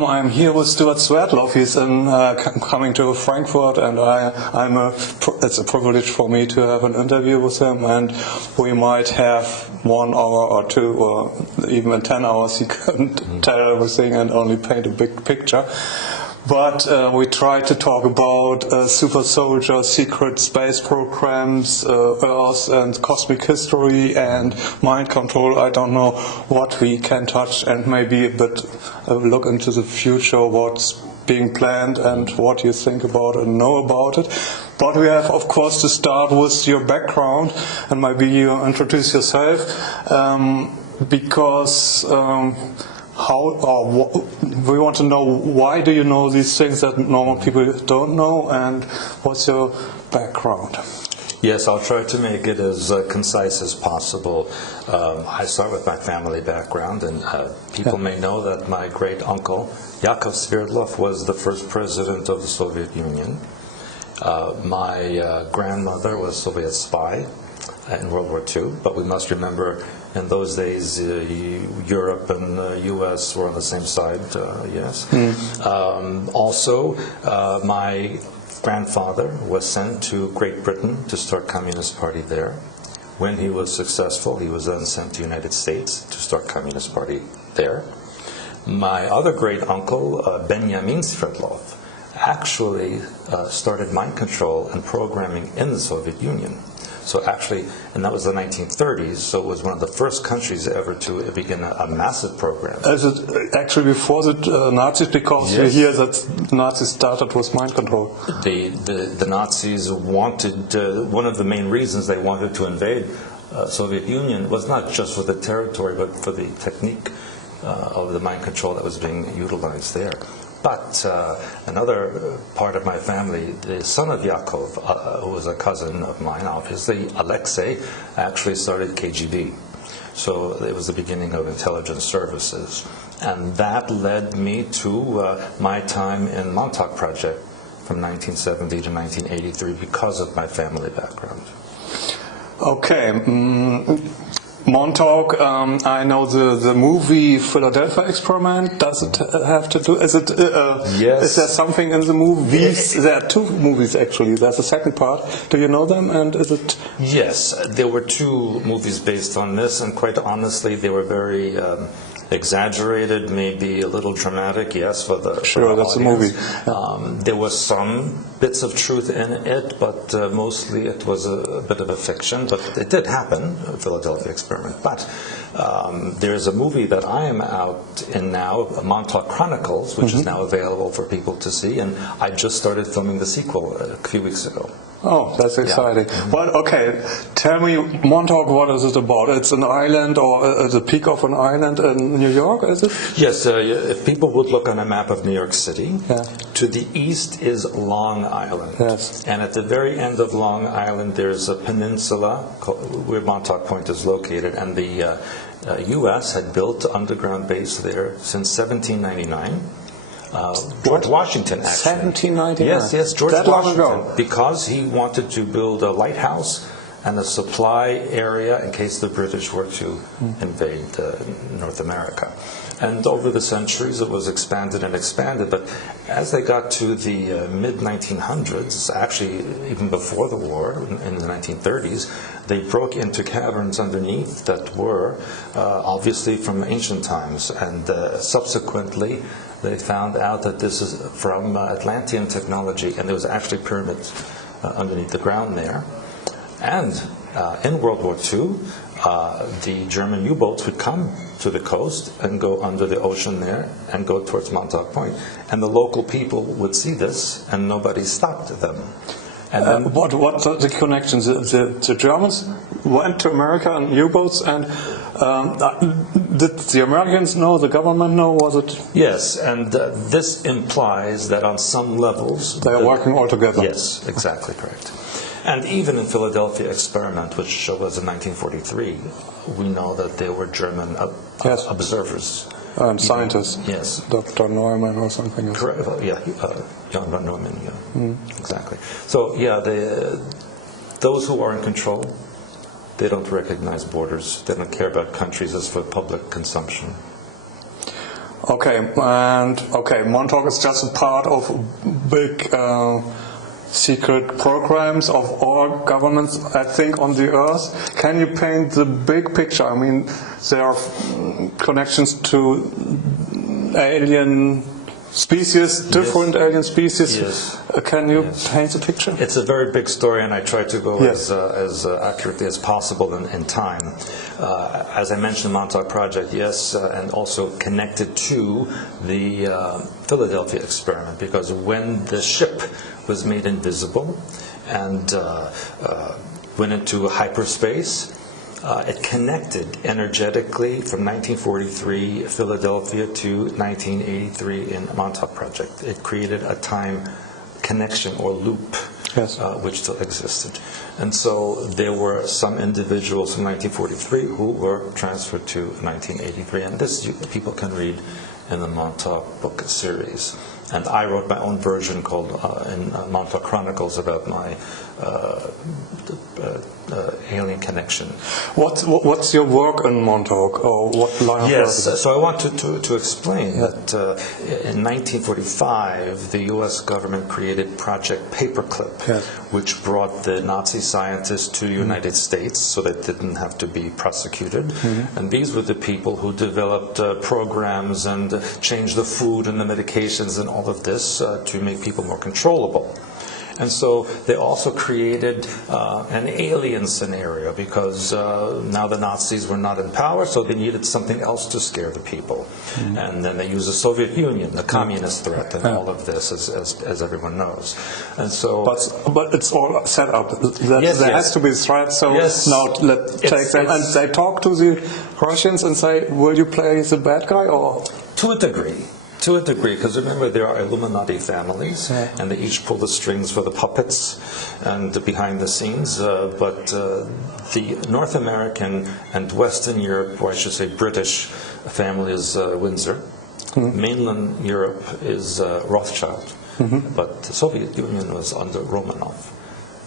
welcome. I'm here with Stewart Swerdlow. He's coming to Frankfurt, and it's a privilege for me to have an interview with him, and we might have 1 hour or 2 or even 10 hours. He couldn't tell everything and only paint a big picture. But we tried to talk about super soldier, secret space programs, Earth and cosmic history and mind control. I don't know what we can touch, and maybe a bit look into the future, what's being planned and what you think about and know about it. But we have, of course, to start with your background, and maybe you introduce yourself, because we want to know why do you know these things that normal people don't know, and what's your background? Yes, I'll try to make it as concise as possible. I start with my family background, and people may know that my great uncle, Yakov Sverdlov, was the first president of the Soviet Union. My grandmother was a Soviet spy in World War II, but we must remember in those days, Europe and the U.S. were on the same side, yes. Also, my grandfather was sent to Great Britain to start Communist Party there. When he was successful, he was then sent to the United States to start Communist Party there. My other great uncle, Benjamin Sverdlov, actually started mind control and programming in the Soviet Union. So actually, and that was the 1930s, so it was one of the first countries ever to begin a massive program. Is it actually before the Nazis? Because you hear that Nazis started with mind control. The Nazis wanted, one of the main reasons they wanted to invade Soviet Union was not just for the territory, but for the technique of the mind control that was being utilized there. But another part of my family, the son of Yakov, who was a cousin of mine, obviously, Alexei, actually started KGB. So it was the beginning of intelligence services. And that led me to my time in Montauk Project from 1970 to 1983 because of my family background. Okay. Montauk, I know the movie Philadelphia Experiment. Does it have to do? Is it? Yes. Is there something in the movies? There are 2 movies actually. There's a second part. Do you know them? And is it? Yes, there were 2 movies based on this, and quite honestly, they were very exaggerated, maybe a little dramatic. Yes, for the that's a movie. There was some bits of truth in it, but mostly it was a bit of a fiction. But it did happen, Philadelphia Experiment. But there's a movie that I am out in now, Montauk Chronicles, which is now available for people to see, and I just started filming the sequel a few weeks ago. Oh, that's exciting. Yeah. Well, okay, tell me, Montauk, what is it about? It's an island, or the peak of an island in New York, is it? Yes, if people would look on a map of New York City, to the east is Long Island. Yes. And at the very end of Long Island, there's a peninsula where Montauk Point is located, and the U.S. had built an underground base there since 1799. George Washington, actually. 1799? Yes, George that Washington. Long ago. Because he wanted to build a lighthouse and a supply area in case the British were to invade North America. And over the centuries, it was expanded and expanded. But as they got to the mid-1900s, actually even before the war, in the 1930s, they broke into caverns underneath that were obviously from ancient times. And subsequently, they found out that this is from Atlantean technology, and there was actually pyramids underneath the ground there. And in World War II, the German U-boats would come to the coast and go under the ocean there and go towards Montauk Point. And the local people would see this, and nobody stopped them. And then, what are the connections? The Germans went to America in U-boats, and did the Americans know, the government know, was it? Yes, and this implies that on some levels... They are working all together. Yes, exactly correct. And even in Philadelphia Experiment, which was in 1943, we know that there were German observers. And scientists. Yes. Dr. Neumann or something else. Correct. John von Neumann, exactly. So, those who are in control, they don't recognize borders. They don't care about countries as for public consumption. Montauk is just a part of big secret programs of all governments, I think, on the earth. Can you paint the big picture? I mean, there are connections to alien species, different alien species. Yes. Can you paint the picture? It's a very big story, and I try to go as accurately as possible in time. As I mentioned, the Montauk Project, yes, and also connected to the Philadelphia experiment, because when the ship was made invisible and went into hyperspace, it connected energetically from 1943 Philadelphia to 1983 in Montauk Project. It created a time connection or loop, yes, which still existed. And so there were some individuals from 1943 who were transferred to 1983, and this people can read in the Montauk book series. And I wrote my own version called in Montauk Chronicles about my alien connection. What's your work in Montauk, or what line of work is it? So I want to explain that in 1945 the U.S. government created Project Paperclip, yes, which brought the Nazi scientists to the United States so they didn't have to be prosecuted. And these were the people who developed programs and changed the food and the medications and all of this to make people more controllable. And so they also created an alien scenario, because now the Nazis were not in power, so they needed something else to scare the people. And then they used the Soviet Union, the communist threat, and all of this, as everyone knows. And so, but it's all set up. There has to be threat. So now let's take them, and they talk to the Russians and say, "Will you play the bad guy?" Or to a degree. To a degree, because remember, there are Illuminati families, and they each pull the strings for the puppets and behind the scenes. But the North American and Western Europe, or I should say British, family is Windsor. Mainland Europe is Rothschild. But the Soviet Union was under Romanov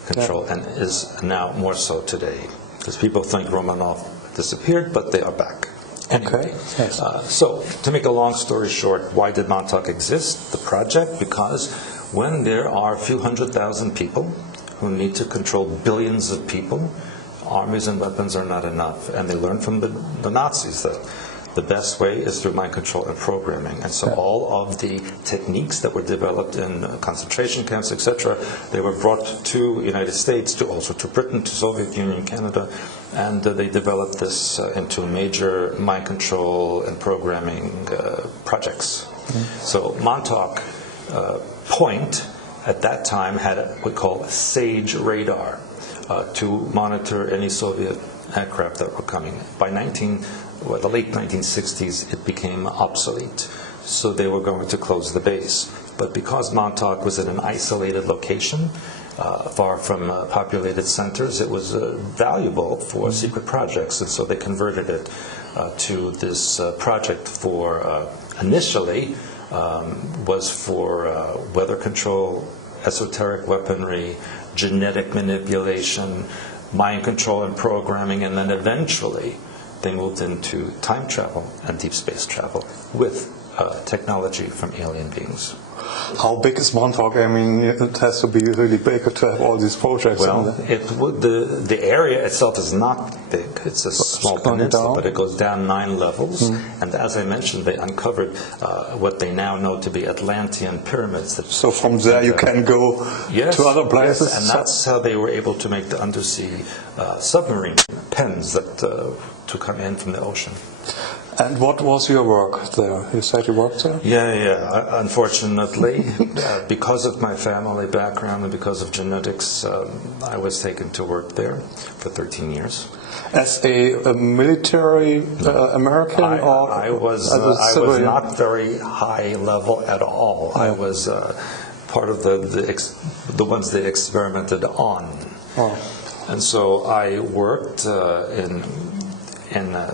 control, and is now more so today. Because people think Romanov disappeared, but they are back. Anyway, yes. So to make a long story short, why did Montauk exist, the project? Because when there are a few 100,000 people who need to control billions of people, armies and weapons are not enough. And they learned from the Nazis that the best way is through mind control and programming. And so all of the techniques that were developed in concentration camps, etc., they were brought to the United States, also to Britain, to Soviet Union, Canada, and they developed this into major mind control and programming projects. So Montauk Point at that time had what we call SAGE radar to monitor any Soviet aircraft that were coming. By the late 1960s, it became obsolete, so they were going to close the base. But because Montauk was in an isolated location, far from populated centers, it was valuable for secret projects, and so they converted it to this project for, initially, was for weather control, esoteric weaponry, genetic manipulation, mind control and programming, and then eventually they moved into time travel and deep space travel with technology from alien beings. How big is Montauk? I mean, it has to be really big to have all these projects. Well, the area itself is not big. It's a small peninsula, but it goes down 9 levels. And as I mentioned, they uncovered what they now know to be Atlantean pyramids. So from there you can go to other places? Yes, and that's how they were able to make the undersea submarine pens that to come in from the ocean. And what was your work there? You said you worked there? Yeah. Unfortunately, because of my family background and because of genetics, I was taken to work there for 13 years. As a military American? I was not very high level at all. I was part of the ones they experimented on. And so I worked in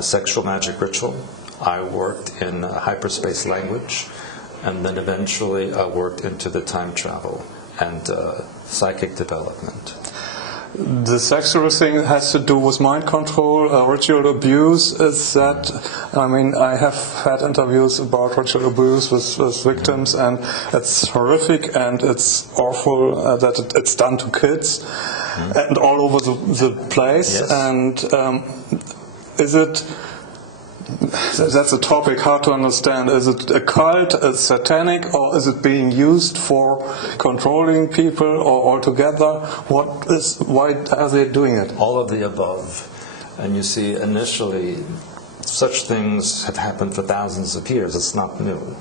sexual magic ritual. I worked in hyperspace language, and then eventually I worked into the time travel and psychic development. the sexual thing has to do with mind control, ritual abuse. Is that? I mean, I have had interviews about ritual abuse with victims, and it's horrific and it's awful that it's done to kids and all over the place. Yes. And is it? That's a topic hard to understand. Is it a cult, a satanic, or is it being used for controlling people, or altogether? Why are they doing it? All of the above. And you see, initially, such things have happened for thousands of years. It's not new.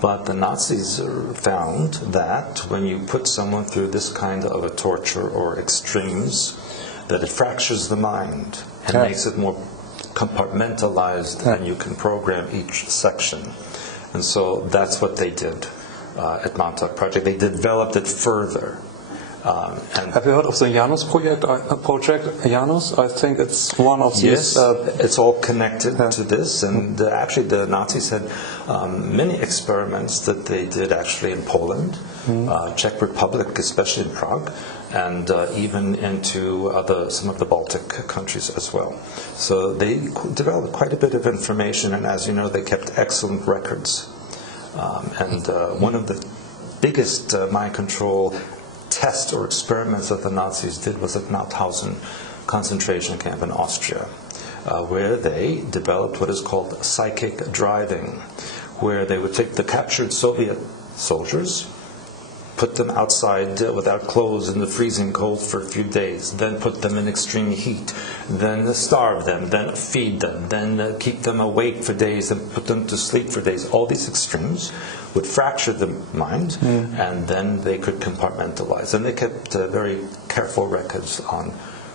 But the Nazis found that when you put someone through this kind of a torture or extremes, that it fractures the mind and makes it more compartmentalized, and you can program each section. And so that's what they did at Montauk Project. They developed it further. And have you heard of the Janus project? Janus, I think it's one of these. Yes, it's all connected to this. And actually, the Nazis had many experiments that they did actually in Poland, Czech Republic, especially in Prague, and even into some of the Baltic countries as well. So they developed quite a bit of information, and as you know, they kept excellent records. And one of the biggest mind control tests or experiments that the Nazis did was at Mauthausen concentration camp in Austria, where they developed what is called psychic driving, where they would take the captured Soviet soldiers, put them outside without clothes in the freezing cold for a few days, then put them in extreme heat, then starve them, then feed them, then keep them awake for days, and put them to sleep for days. All these extremes would fracture the mind, and then they could compartmentalize. And they kept very careful records on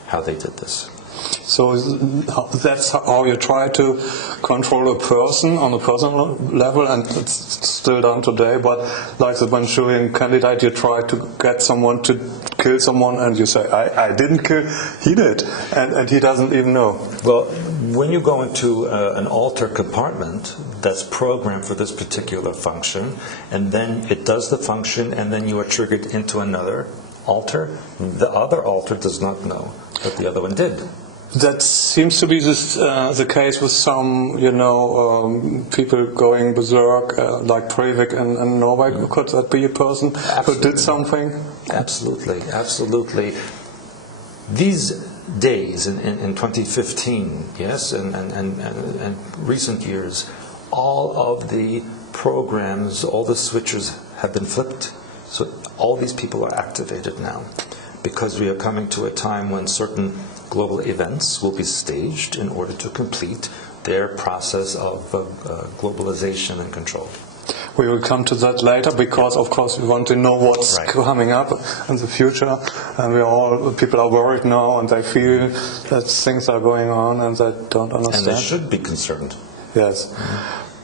how they did this. So that's how you try to control a person on a personal level, and it's still done today. But like the Manchurian Candidate, you try to get someone to kill someone, and you say, I didn't kill, he did, and he doesn't even know. Well, when you go into an altar compartment that's programmed for this particular function, and then it does the function, and then you are triggered into another altar, the other altar does not know that the other one did. That seems to be the case with some, people going berserk, like Breivik in Norway. Could that be a person who did something? Absolutely, absolutely. These days in 2015, yes, and recent years, all of the programs, all the switches have been flipped. So all these people are activated now, because we are coming to a time when certain global events will be staged in order to complete their process of globalization and control. We will come to that later, because of course we want to know what's coming up in the future, and people are worried now, and they feel that things are going on and they don't understand. And they should be concerned. Yes.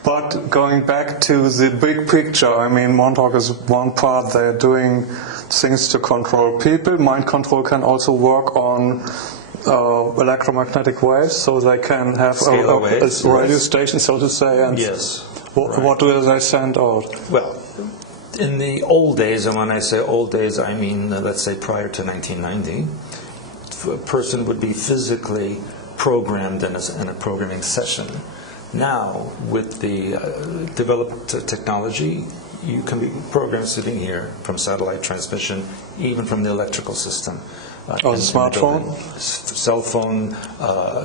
But going back to the big picture, I mean, Montauk is one part. They're doing things to control people. Mind control can also work on electromagnetic waves, so they can have a radio station, so to say. And yes. What do they send out? Well, in the old days, and when I say old days, I mean, let's say prior to 1990, a person would be physically programmed in a programming session. Now, with the developed technology, you can be programmed sitting here from satellite transmission, even from the electrical system. On a smartphone? Cell phone,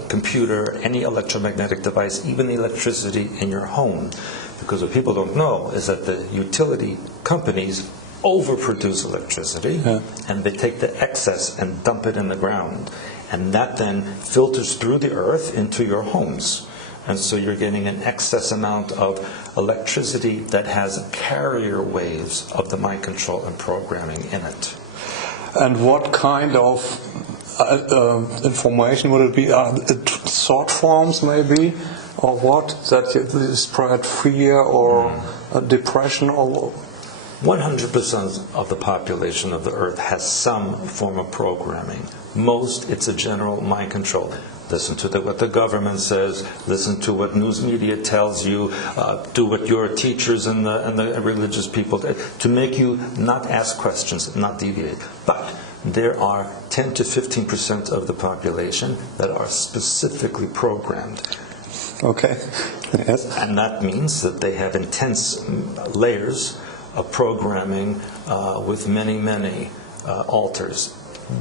computer, any electromagnetic device, even the electricity in your home. Because what people don't know is that the utility companies overproduce electricity, and they take the excess and dump it in the ground. And that then filters through the earth into your homes. And so you're getting an excess amount of electricity that has carrier waves of the mind control and programming in it. And what kind of information would it be? Thought forms, maybe? Or what? That spread fear or depression? Or 100% of the population of the earth has some form of programming. Most, it's a general mind control. Listen to what the government says. Listen to what news media tells you. Do what your teachers and the religious people to make you not ask questions, not deviate. But there are 10 to 15% of the population that are specifically programmed. Okay. Yes. And that means that they have intense layers of programming with many, many alters.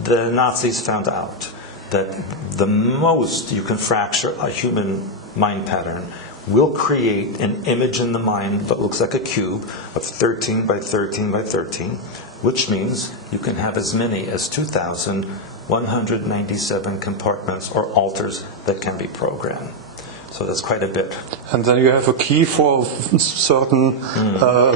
The Nazis found out that the most you can fracture a human mind pattern will create an image in the mind that looks like a cube of 13 by 13 by 13, which means you can have as many as 2,197 compartments or alters that can be programmed. So that's quite a bit. And then you have a key for a certain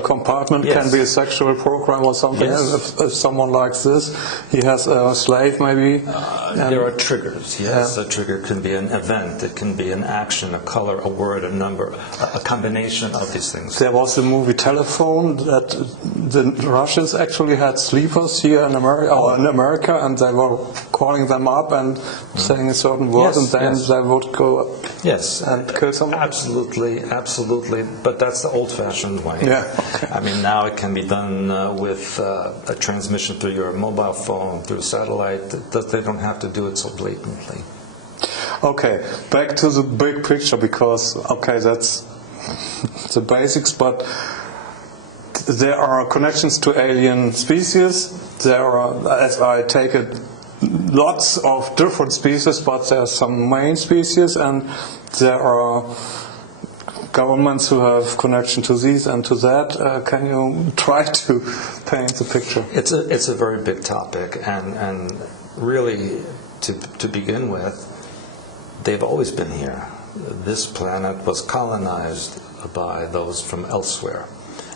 compartment. Yes. Can be a sexual program or something. Yes. If someone likes this, he has a slave maybe. There are triggers, yes. Yeah. A trigger can be an event, it can be an action, a color, a word, a number, a combination of these things. There was the movie Telephone that the Russians actually had sleepers here in America, and they were calling them up and saying a certain word, Yes, and then yes. they would go Yes, and kill someone. absolutely, absolutely. But that's the old-fashioned way. Yeah, okay. I mean, now it can be done with a transmission through your mobile phone, through satellite. That they don't have to do it so blatantly. Okay, back to the big picture, because that's the basics, but there are connections to alien species. There are, as I take it, lots of different species, but there are some main species, and there are governments who have connection to these and to that. Can you try to paint the picture? It's a very big topic, and really, to begin with, they've always been here. This planet was colonized by those from elsewhere.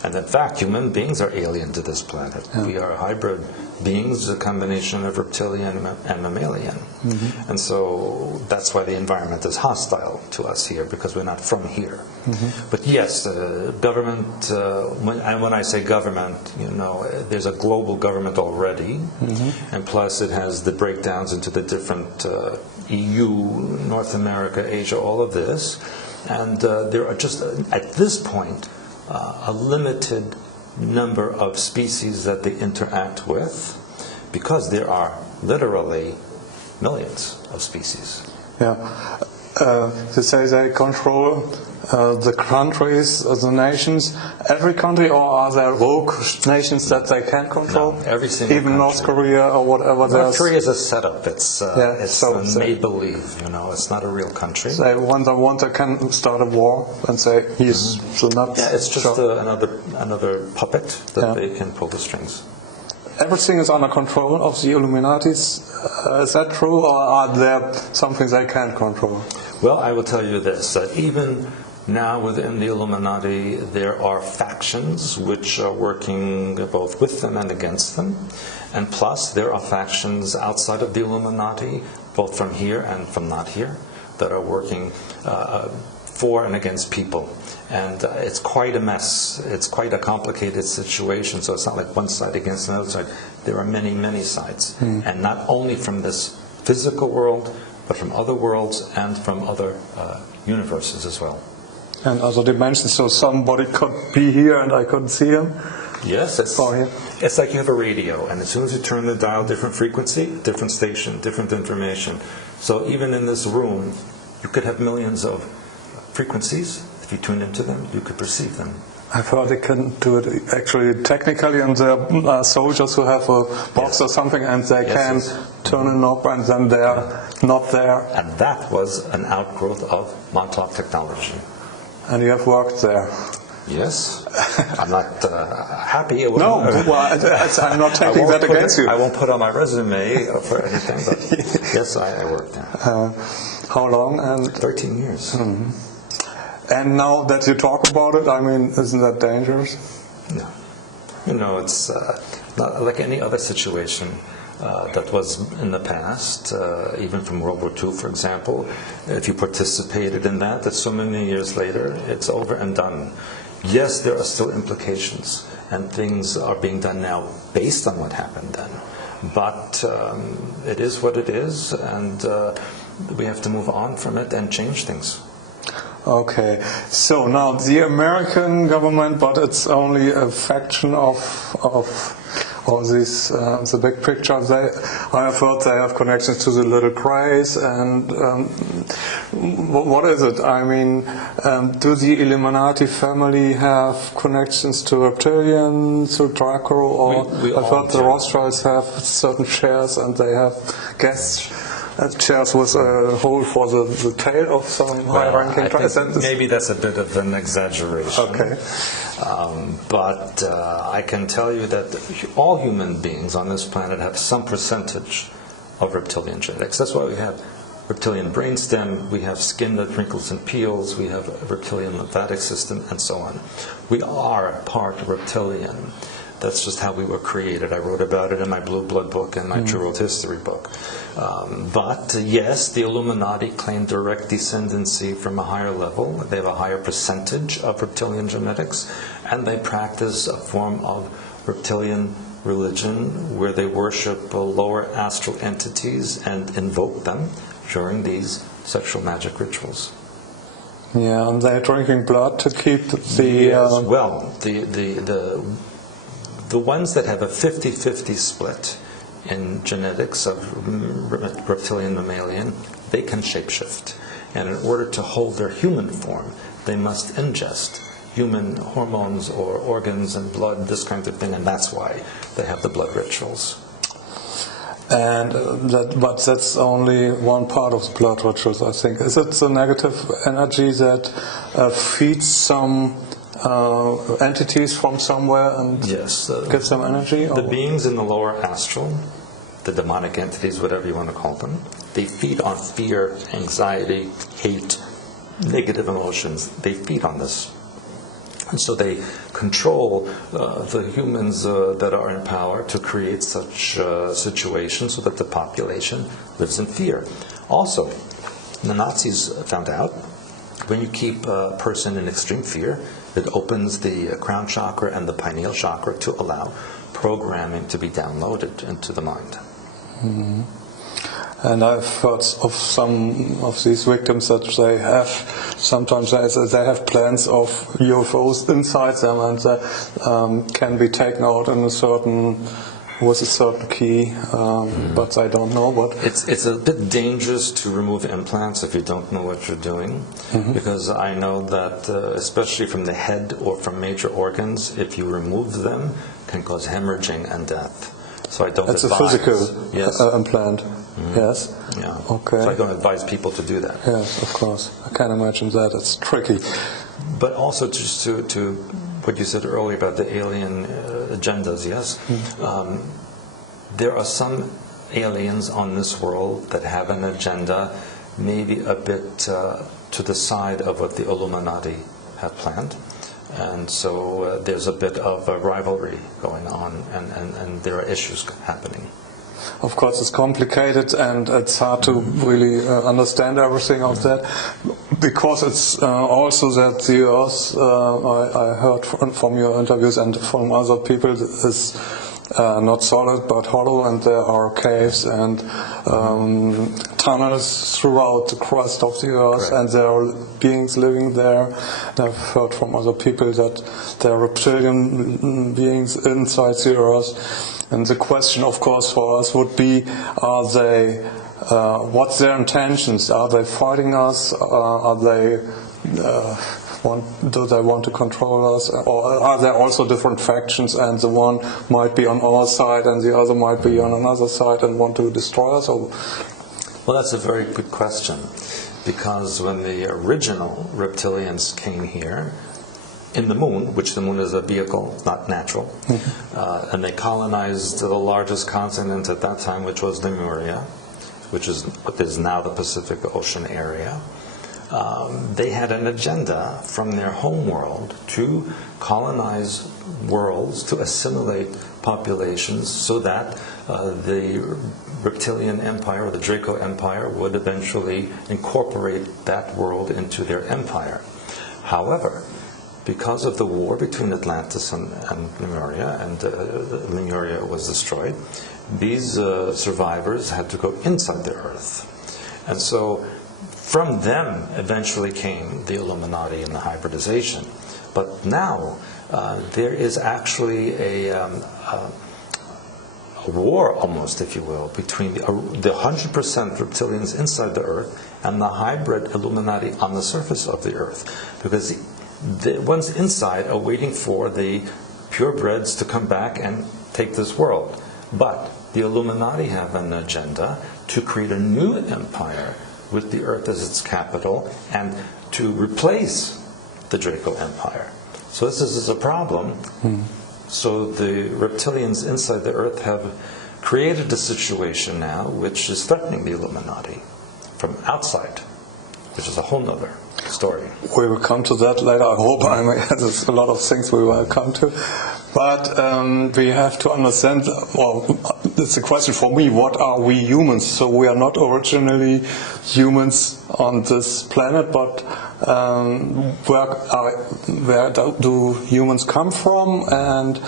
And in fact, human beings are alien to this planet. Yeah. We are hybrid beings, a combination of reptilian and mammalian. Mm-hmm. And so that's why the environment is hostile to us here, because we're not from here. Mm-hmm. But yes, government, when I say government, there's a global government already, mm-hmm. and plus it has the breakdowns into the different EU, North America, Asia, all of this. And there are just, at this point, a limited number of species that they interact with, because there are literally millions of species. Yeah. To say they control the countries, the nations, every country, or are there rogue nations that they can control? No, every single even country. North Korea or whatever. North Korea is a setup. It's so make-believe. It's not a real country. They when they want, they can start a war and say he's the nuts. Yeah, it's just another puppet that they can pull the strings. Everything is under control of the Illuminatis. Is that true, or are there something they can't control? Well, I will tell you this, that even now within the Illuminati there are factions which are working both with them and against them. And plus there are factions outside of the Illuminati, both from here and from not here, that are working for and against people. And it's quite a mess. It's quite a complicated situation. So it's not like one side against another side. There are many, many sides. And not only from this physical world, but from other worlds and from other universes as well. And other dimensions, so somebody could be here and I couldn't see him? Yes, it's like you have a radio, and as soon as you turn the dial, different frequency, different station, different information. So even in this room, you could have millions of frequencies. If you tune into them, you could perceive them. I've heard they can do it actually technically, and there are soldiers who have a box or something, and they can turn a knob, and then they're not there. And that was an outgrowth of Montauk technology. And you have worked there. Yes. I'm not happy. No, I'm not taking that against you. I won't put on my resume for anything, but yes, I worked there. How long? And 13 years. Mm-hmm. And now that you talk about it, I mean, isn't that dangerous? No. It's not like any other situation that was in the past, even from World War II, for example. If you participated in that so many years later, it's over and done. Yes, there are still implications, and things are being done now based on what happened then. But it is what it is, and we have to move on from it and change things. Okay, so now the American government, but it's only a fraction of all these the big pictures. I have heard they have connections to the little greys, and what is it? I mean, do the Illuminati family have connections to reptilians, to Draco, or I've heard the Rothschilds have certain chairs and they have guest chairs with a hole for the tail of some high-ranking president. Maybe that's a bit of an exaggeration. Okay. But I can tell you that all human beings on this planet have some percentage of reptilian genetics. That's why we have reptilian brainstem, we have skin that wrinkles and peels, we have a reptilian lymphatic system, and so on. We are part reptilian. That's just how we were created. I wrote about it in my Blue Blood book and my True World History book. But yes, the Illuminati claim direct descendancy from a higher level. They have a higher percentage of reptilian genetics, and they practice a form of reptilian religion where they worship lower astral entities and invoke them during these sexual magic rituals. Yeah, and they're drinking blood to keep the... Yes, well, the ones that have a 50-50 split in genetics of reptilian mammalian, they can shapeshift. And in order to hold their human form, they must ingest human hormones or organs and blood, this kind of thing, and that's why they have the blood rituals. And but that's only one part of the blood rituals, I think. Is it the negative energy that feeds some entities from somewhere and gives them energy? The beings in the lower astral, the demonic entities, whatever you want to call them, they feed on fear, anxiety, hate, negative emotions. They feed on this. And so they control the humans that are in power to create such situations so that the population lives in fear. Also, the Nazis found out when you keep a person in extreme fear, it opens the crown chakra and the pineal chakra to allow programming to be downloaded into the mind. Mm-hmm. And I've heard of some of these victims that they have sometimes they have plans of UFOs inside them, and they can be taken out in a certain with a certain key, but I don't know what. It's a bit dangerous to remove implants if you don't know what you're doing, because I know that especially from the head or from major organs, if you remove them, can cause hemorrhaging and death. So I don't advise. It's a physical implant. Yes. Yeah. Okay. So I don't advise people to do that. Yes, of course. I can imagine that. It's tricky. But also just to what you said earlier about the alien agendas, yes? There are some aliens on this world that have an agenda maybe a bit to the side of what the Illuminati have planned. And so there's a bit of a rivalry going on, and there are issues happening. Of course, it's complicated and it's hard to really understand everything of that, because it's also that the Earth, I heard from your interviews and from other people, is not solid but hollow, and there are caves and tunnels throughout the crust of the Earth. Correct. And there are beings living there. And I've heard from other people that there are reptilian beings inside the Earth. And the question, of course, for us would be: are they? What's their intentions? Are they fighting us? Are they? Do they want to control us? Or are there also different factions, and the one might be on our side and the other might be on another side and want to destroy us? Or? Well, that's a very good question, because when the original reptilians came here, in the moon, which the moon is a vehicle, not natural, and they colonized the largest continent at that time, which was Lemuria, which is what is now the Pacific Ocean area. They had an agenda from their home world to colonize worlds, to assimilate populations, so that the reptilian empire, or the Draco Empire, would eventually incorporate that world into their empire. However, because of the war between Atlantis and Lemuria, and Lemuria was destroyed, these survivors had to go inside the Earth. And so from them eventually came the Illuminati and the hybridization. But now there is actually war, almost, if you will, between the 100% reptilians inside the Earth and the hybrid Illuminati on the surface of the Earth. Because the ones inside are waiting for the purebreds to come back and take this world. But the Illuminati have an agenda to create a new empire with the Earth as its capital and to replace the Draco Empire. So this is a problem. So the reptilians inside the Earth have created a situation now which is threatening the Illuminati from outside, which is a whole nother story. We will come to that later, I hope. There's a lot of things we will come to. But we have to understand, well, it's a question for me, what are we humans? So we are not originally humans on this planet, but where do humans come from? And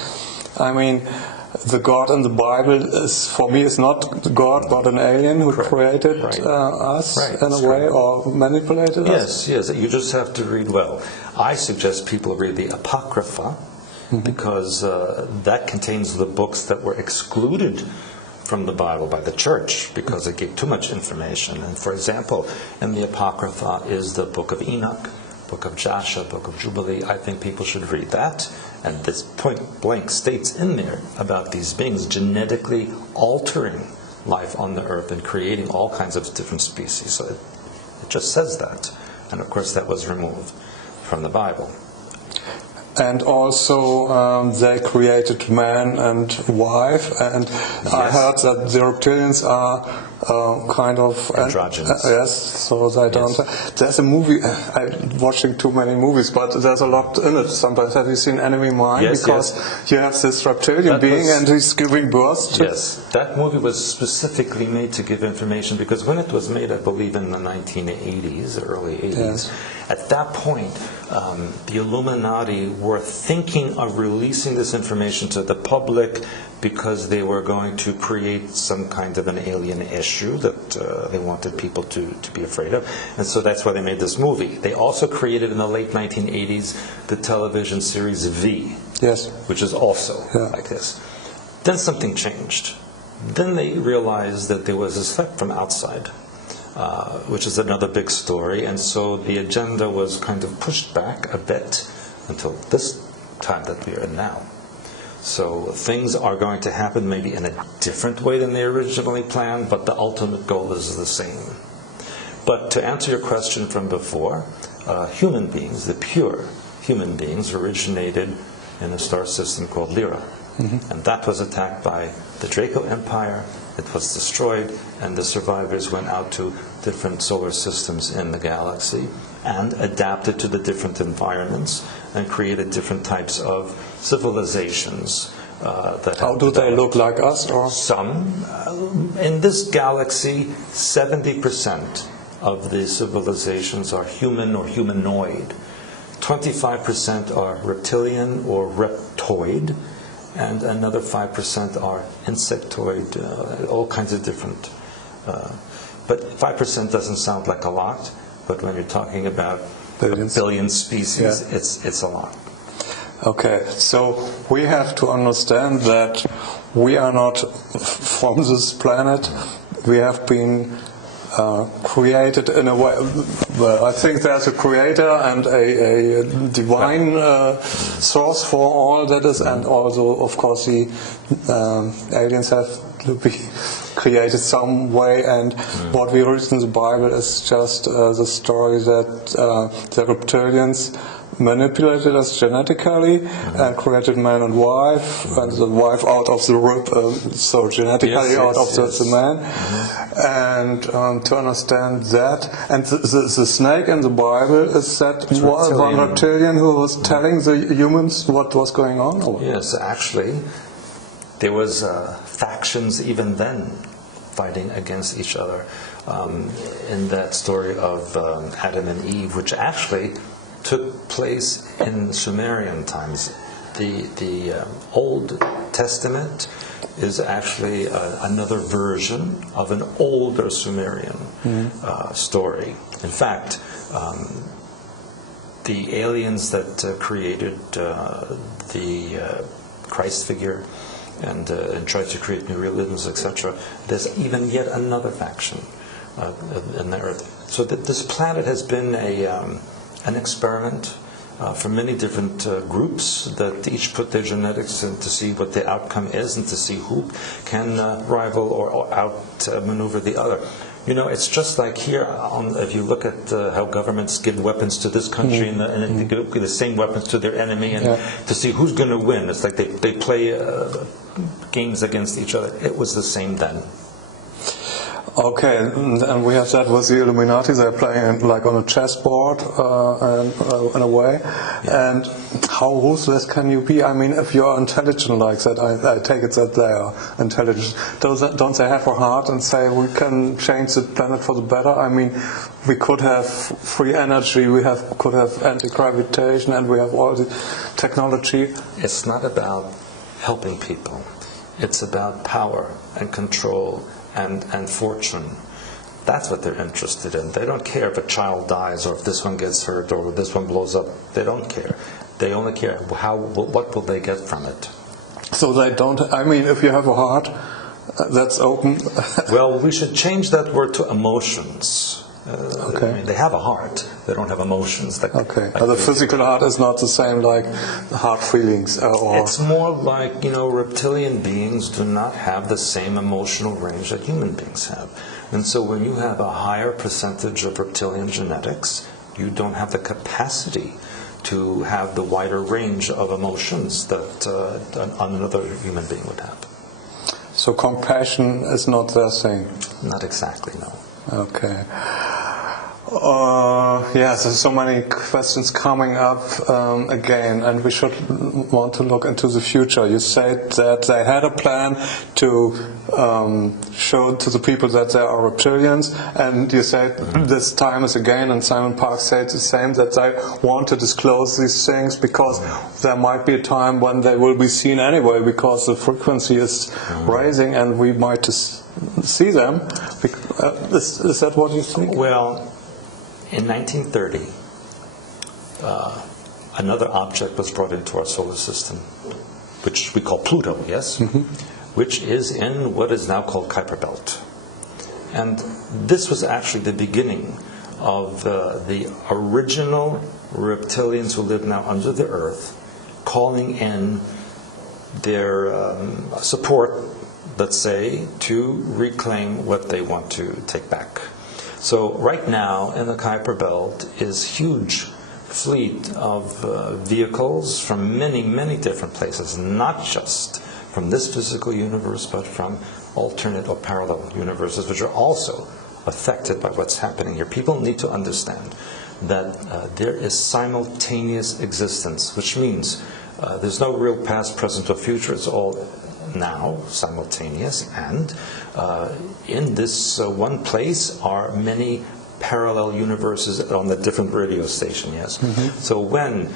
I mean, the God in the Bible is, for me, is not God, but an alien who created us in a way, or manipulated us. Yes, you just have to read well. I suggest people read the Apocrypha, because that contains the books that were excluded from the Bible by the church because it gave too much information. And for example, in the Apocrypha is the book of Enoch, book of Joshua, book of Jubilee. I think people should read that. And this point blank states in there about these beings genetically altering life on the earth and creating all kinds of different species. So it just says that. And of course that was removed from the Bible. And also they created man and wife, and I heard that the reptilians are kind of androgynous. Yes, so they don't. There's a movie. I'm watching too many movies, but there's a lot in it. Sometimes have you seen Enemy Mine? Yes, because you have this reptilian being, and he's giving birth to. Yes, that movie was specifically made to give information because when it was made, I believe in the 1980s, early 80s. At that point, the Illuminati were thinking of releasing this information to the public because they were going to create some kind of an alien issue that they wanted people to be afraid of. And so that's why they made this movie. They also created in the late 1980s the television series V, which is also like this. Then something changed. Then they realized that there was this threat from outside. Which is another big story, and so the agenda was kind of pushed back a bit until this time that we are in now. So things are going to happen maybe in a different way than they originally planned, but the ultimate goal is the same. But to answer your question from before, human beings, the pure human beings, originated in a star system called Lyra. And that was attacked by the Draco Empire. It was destroyed, and the survivors went out to different solar systems in the galaxy and adapted to the different environments and created different types of civilizations. How do they look like us? Or some in this galaxy, 70% of the civilizations are human or humanoid. 25% are reptilian or reptoid. And another 5% are insectoid, all kinds of different. But 5% doesn't sound like a lot, but when you're talking about a billion species, it's a lot. Okay, so we have to understand that we are not from this planet. We have been created in a way. Well, I think there's a creator and a divine source for all that is, and also, of course, the aliens have to be created some way. And what we read in the Bible is just the story that the reptilians manipulated us genetically and created man and wife, and the wife out of the rib, so genetically out of the man. And to understand that, and the snake in the Bible is that one reptilian who was telling the humans what was going on? Or? Yes, actually, there was factions even then fighting against each other in that story of Adam and Eve, which actually took place in Sumerian times. The Old Testament is actually another version of an older Sumerian story. In fact, the aliens that created the Christ figure and try to create new realisms, etc., there's even yet another faction in the Earth. So that this planet has been an experiment for many different groups that each put their genetics in to see what the outcome is and to see who can rival or outmaneuver the other. You know, it's just like here, if you look at how governments give weapons to this country and they give the same weapons to their enemy and to see who's going to win. It's like they play games against each other. It was the same then. Okay, and we have that with the Illuminati. They're playing like on a chessboard in a way. Yeah. And how ruthless can you be? I mean, if you're intelligent like that, I take it that they are intelligent. Don't they have a heart and say we can change the planet for the better? I mean, we could have free energy, could have anti-gravitation, and we have all the technology. It's not about helping people. It's about power and control and fortune. That's what they're interested in. They don't care if a child dies or if this one gets hurt or this one blows up. They don't care. They only care what will they get from it. So they don't. I mean, if you have a heart that's open. Well, we should change that word to emotions. Okay. I mean, they have a heart. They don't have emotions. Okay. But the physical heart is not the same like heart feelings. It's more like, reptilian beings do not have the same emotional range that human beings have. And so when you have a higher percentage of reptilian genetics, you don't have the capacity to have the wider range of emotions that another human being would have. So compassion is not their thing? Not exactly, no. Okay. Yes, there's so many questions coming up again, and we should want to look into the future. You said that they had a plan to show to the people that they are reptilians, and you said this time is again, and Simon Park said the same, that they want to disclose these things because there might be a time when they will be seen anyway because the frequency is rising and we might see them. Is that what you think? Well, in 1930, another object was brought into our solar system, which we call Pluto, yes? Which is in what is now called Kuiper Belt. And this was actually the beginning of the original reptilians who live now under the earth, calling in their support, let's say, to reclaim what they want to take back. So right now in the Kuiper Belt is huge fleet of vehicles from many, many different places, not just from this physical universe, but from alternate or parallel universes, which are also affected by what's happening here. People need to understand that there is simultaneous existence, which means there's no real past, present, or future. It's all now, simultaneous, and in this one place are many parallel universes on the different radio station, yes? So when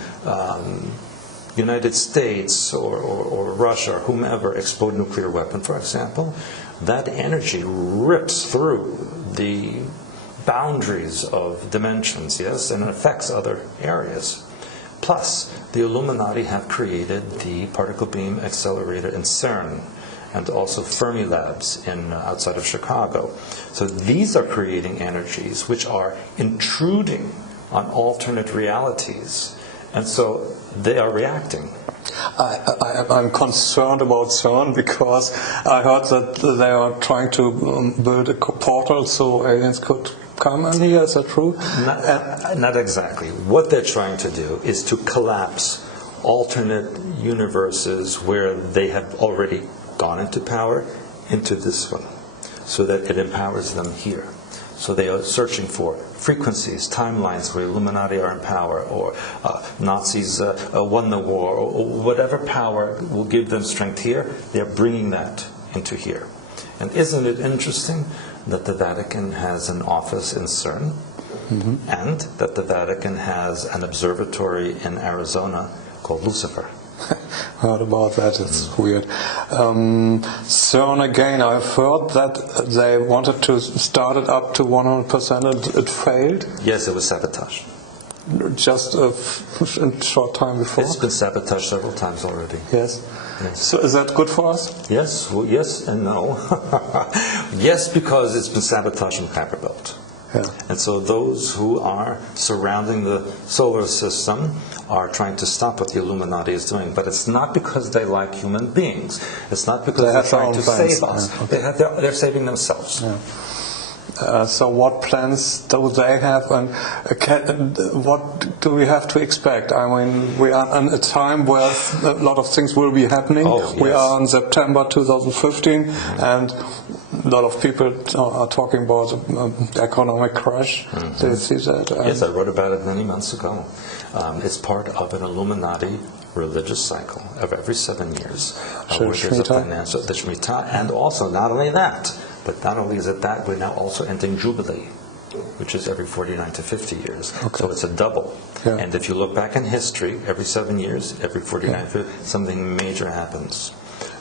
United States or Russia or whomever explode a nuclear weapon, for example, that energy rips through the boundaries of dimensions, yes, and affects other areas. Plus, the Illuminati have created the particle beam accelerator in CERN and also Fermi labs outside of Chicago. So these are creating energies which are intruding on alternate realities. And so they are reacting. I'm concerned about CERN because I heard that they are trying to build a portal so aliens could come in here. Is that true? Not exactly. What they're trying to do is to collapse alternate universes where they have already gone into power into this one, so that it empowers them here. So they are searching for frequencies, timelines where Illuminati are in power, or Nazis won the war, or whatever power will give them strength here, they're bringing that into here. And isn't it interesting that the Vatican has an office in CERN, and that the Vatican has an observatory in Arizona called Lucifer? Heard about that, it's weird. CERN again, I've heard that they wanted to start it up to 100% and it failed. Yes, it was sabotage. Just a short time before? It's been sabotaged several times already. Yes. So is that good for us? Yes, well, yes and no. Yes, because it's been sabotaged and tamper-built. Yeah. And so those who are surrounding the solar system are trying to stop what the Illuminati is doing. But it's not because they like human beings. It's not because they're trying to save us. Yeah, okay. They're saving themselves. Yeah. So what plans do they have, and what do we have to expect? I mean, we are in a time where a lot of things will be happening. Oh, yes. We are in September 2015, and a lot of people are talking about the economic crash. Do you see that? Yes, I wrote about it many months ago. It's part of an Illuminati religious cycle of every 7 years. Where there's a financial, the Shemitah, and also not only that, but not only is it that, we're now also entering Jubilee, which is every 49 to 50 years. Okay. So it's a double. Yeah. And if you look back in history, every 7 years, every 49, 50, something major happens.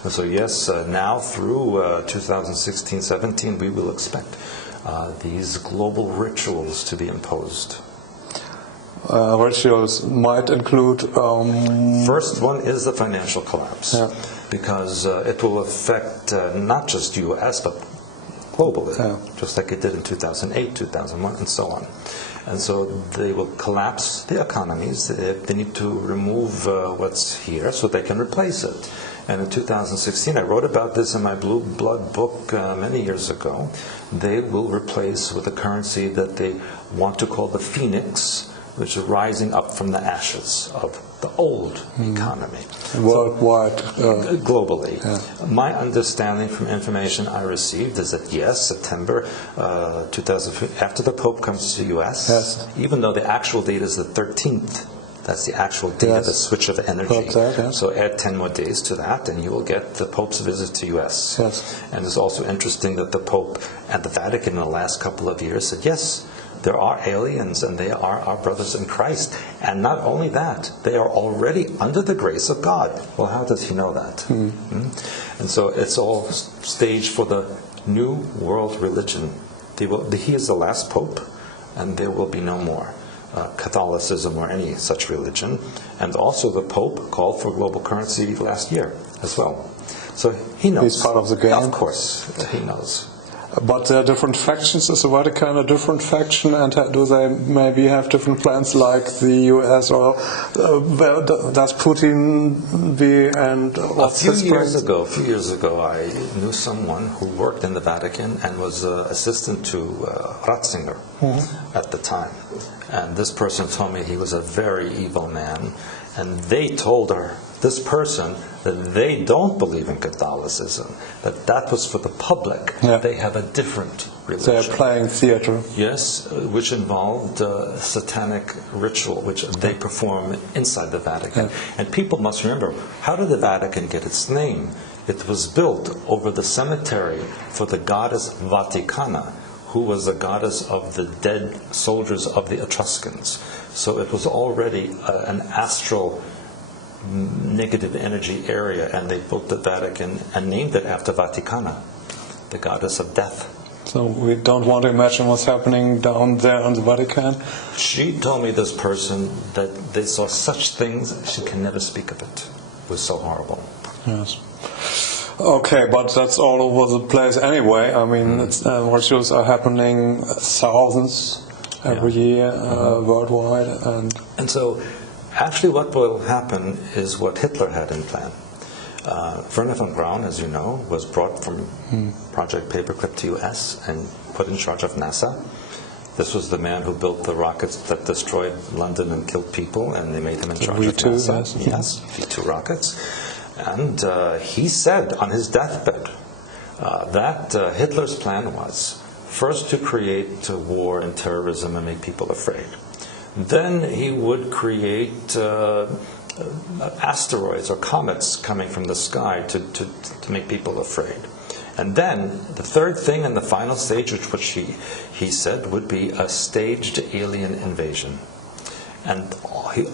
And so yes, now through 2016-17, we will expect these global rituals to be imposed. Rituals might include... First one is the financial collapse, because it will affect not just U.S., but globally, just like it did in 2008, 2001, and so on. And so they will collapse the economies. They need to remove what's here so they can replace it. And in 2016, I wrote about this in my Blue Blood book many years ago. They will replace with a currency that they want to call the Phoenix, which is rising up from the ashes of the old economy. Worldwide. Globally. Yeah. My understanding from information I received is that, yes, September 2015, after the Pope comes to the U.S., even though the actual date is the 13th, that's the actual date of the switch of energy. So add 10 more days to that, and you will get the Pope's visit to U.S. And it's also interesting that the Pope and the Vatican in the last couple of years said, yes, there are aliens, and they are our brothers in Christ. And not only that, they are already under the grace of God. Well, how does he know that? And so it's all staged for the new world religion. He is the last pope, and there will be no more Catholicism or any such religion. And also the Pope called for global currency last year as well. So he knows. He's part of the game. Of course, he knows. But there are different factions. Is the Vatican a different faction, and do they maybe have different plans like the US, or where does Putin be? And a few years ago, I knew someone who worked in the Vatican and was assistant to Ratzinger at the time. And this person told me he was a very evil man, and they told this person that they don't believe in Catholicism, that was for the public. They have a different religion. They're playing theater. Yes, which involved satanic ritual, which they perform inside the Vatican. And people must remember, how did the Vatican get its name? It was built over the cemetery for the goddess Vaticana, who was the goddess of the dead soldiers of the Etruscans. So it was already an astral negative energy area, and they built the Vatican and named it after Vaticana, the goddess of death. So we don't want to imagine what's happening down there in the Vatican. She told me, this person, that they saw such things, she can never speak of it. It was so horrible. Yes. Okay, but that's all over the place anyway. I mean, rituals are happening thousands every year worldwide. And so actually what will happen is what Hitler had in plan. Werner von Braun, as you know, was brought from Project Paperclip to U.S. and put in charge of NASA. This was the man who built the rockets that destroyed London and killed people, and they made him in charge of NASA. Yes, V2 rockets. And he said on his deathbed that Hitler's plan was first to create war and terrorism and make people afraid. Then he would create asteroids or comets coming from the sky to make people afraid. And then the third thing and the final stage, which he said would be a staged alien invasion. And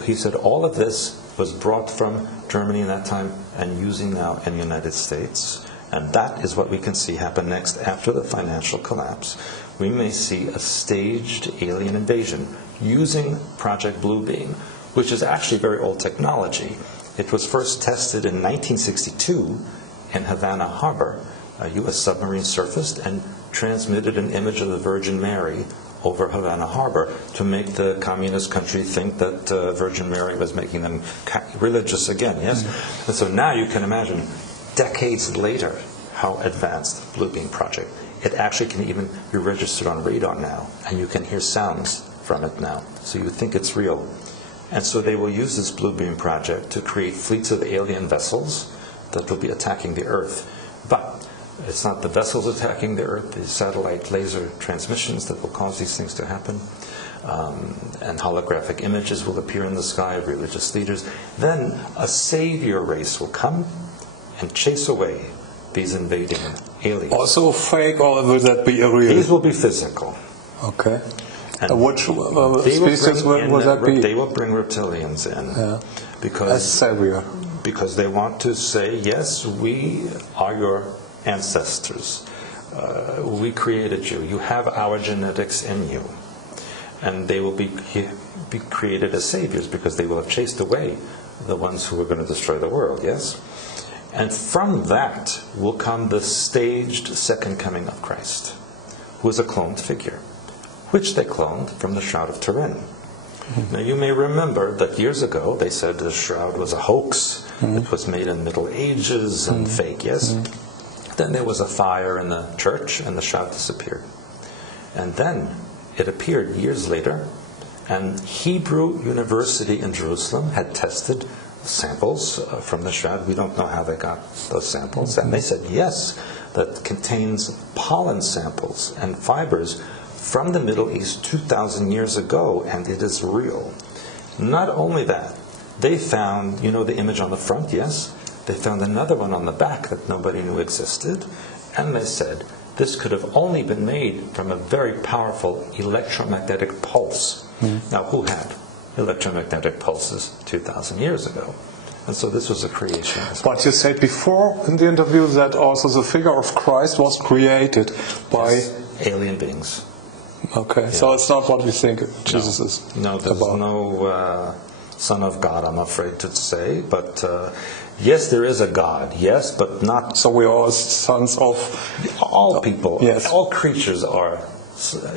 he said all of this was brought from Germany in that time and using now in the United States. And that is what we can see happen next after the financial collapse. We may see a staged alien invasion using Project Bluebeam, which is actually very old technology. It was first tested in 1962 in Havana Harbor. A U.S. submarine surfaced and transmitted an image of the Virgin Mary over Havana Harbor to make the communist country think that Virgin Mary was making them religious again, yes? And so now you can imagine, decades later, how advanced the Blue Beam Project. It actually can even be registered on radar now, and you can hear sounds from it now. So you would think it's real. And so they will use this Blue Beam Project to create fleets of alien vessels that will be attacking the Earth. But it's not the vessels attacking the Earth, the satellite laser transmissions that will cause these things to happen. And holographic images will appear in the sky of religious leaders. Then a savior race will come and chase away these invading aliens. Also fake, or will that be a real? These will be physical. Okay. And which species will that be? They will bring reptilians in. Yeah. Because, as savior. Because they want to say, yes, we are your ancestors. We created you. You have our genetics in you. And they will be created as saviors because they will have chased away the ones who were going to destroy the world, yes? And from that will come the staged second coming of Christ, who is a cloned figure, which they cloned from the Shroud of Turin. Now you may remember that years ago they said the shroud was a hoax. It was made in the Middle Ages and fake, yes? Then there was a fire in the church and the shroud disappeared. And then it appeared years later, and Hebrew University in Jerusalem had tested samples from the shroud. We don't know how they got those samples. And they said, yes, that contains pollen samples and fibers from the Middle East 2,000 years ago, and it is real. Not only that, they found, you know the image on the front, yes? They found another one on the back that nobody knew existed, and they said, this could have only been made from a very powerful electromagnetic pulse. Now, who had electromagnetic pulses 2,000 years ago? And so this was a creation. But you said before in the interview that also the figure of Christ was created by alien beings. Okay, so it's not what we think Jesus is. No, there's about. no Son of God, I'm afraid to say. But yes, there is a God, yes, but not... So we are all sons of... All people, yes. All creatures are.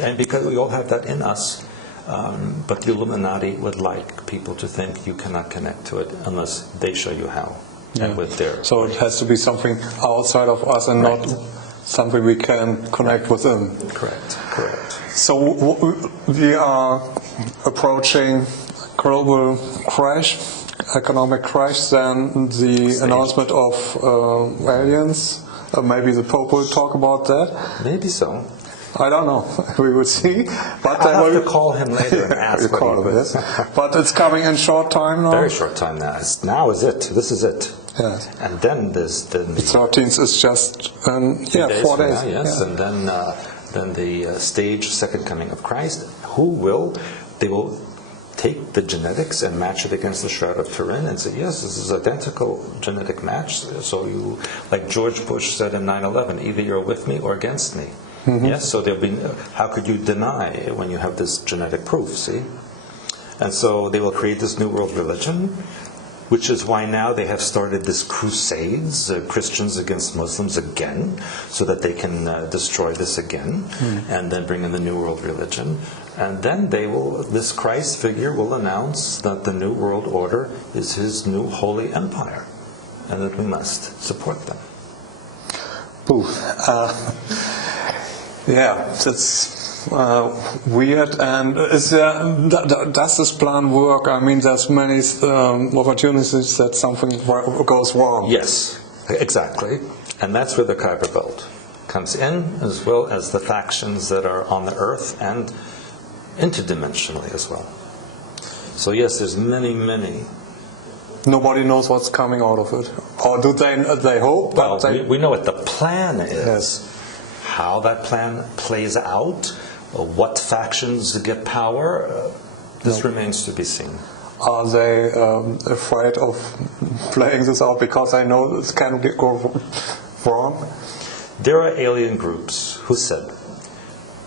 And because we all have that in us. But the Illuminati would like people to think you cannot connect to it unless they show you how. Yeah. And with their... So it has to be something outside of us and not something we can connect with them. Correct, correct. So we are approaching global crash, economic crash, then the announcement of aliens. Maybe the Pope will talk about that. Maybe so. I don't know. We will see. But I'll have to call him later and ask what he thinks. But it's coming in short time now. Very short time now. Now is it. This is it. Yes. And then there's the 13th is just 4 days. Now, yes. Yeah. And then the stage second coming of Christ. They will take the genetics and match it against the Shroud of Turin and say, yes, this is identical genetic match. So you, like George Bush said in 9/11, either you're with me or against me. Yes, so there'll be. How could you deny when you have this genetic proof? See, and so they will create this new world religion, which is why now they have started this crusades, Christians against Muslims again, so that they can destroy this again, and then bring in the new world religion, and then this Christ figure will announce that the new world order is his new holy empire, and that we must support them. Ooh. Yeah, that's weird. And does this plan work? I mean, there's many opportunities that something goes wrong. Yes, exactly. And that's where the Kuiper Belt comes in, as well as the factions that are on the Earth and interdimensionally as well. So yes, there's many. Nobody knows what's coming out of it. Or do they hope? Well, we know what the plan is. Yes. How that plan plays out, what factions get power, this remains to be seen. Are they afraid of playing this out because they know this can go wrong? There are alien groups who said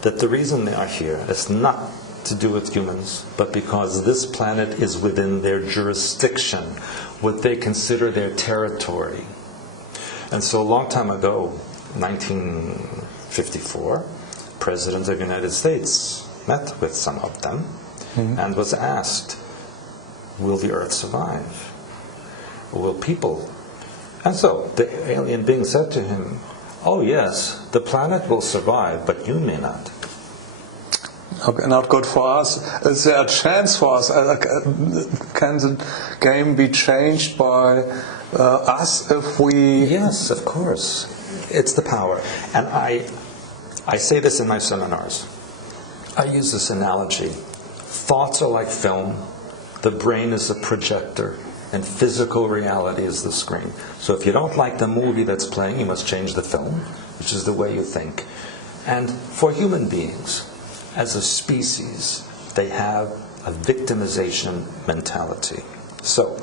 that the reason they are here is not to do with humans, but because this planet is within their jurisdiction, what they consider their territory. And so a long time ago, 1954, President of the United States met with some of them and was asked, will the Earth survive? Will people? And so the alien being said to him, oh yes, the planet will survive, but you may not. Okay, not good for us. Is there a chance for us? Can the game be changed by us if we... Yes, of course. It's the power. And I say this in my seminars. I use this analogy. Thoughts are like film. The brain is a projector. And physical reality is the screen. So if you don't like the movie that's playing, you must change the film, which is the way you think. And for human beings, as a species, they have a victimization mentality. So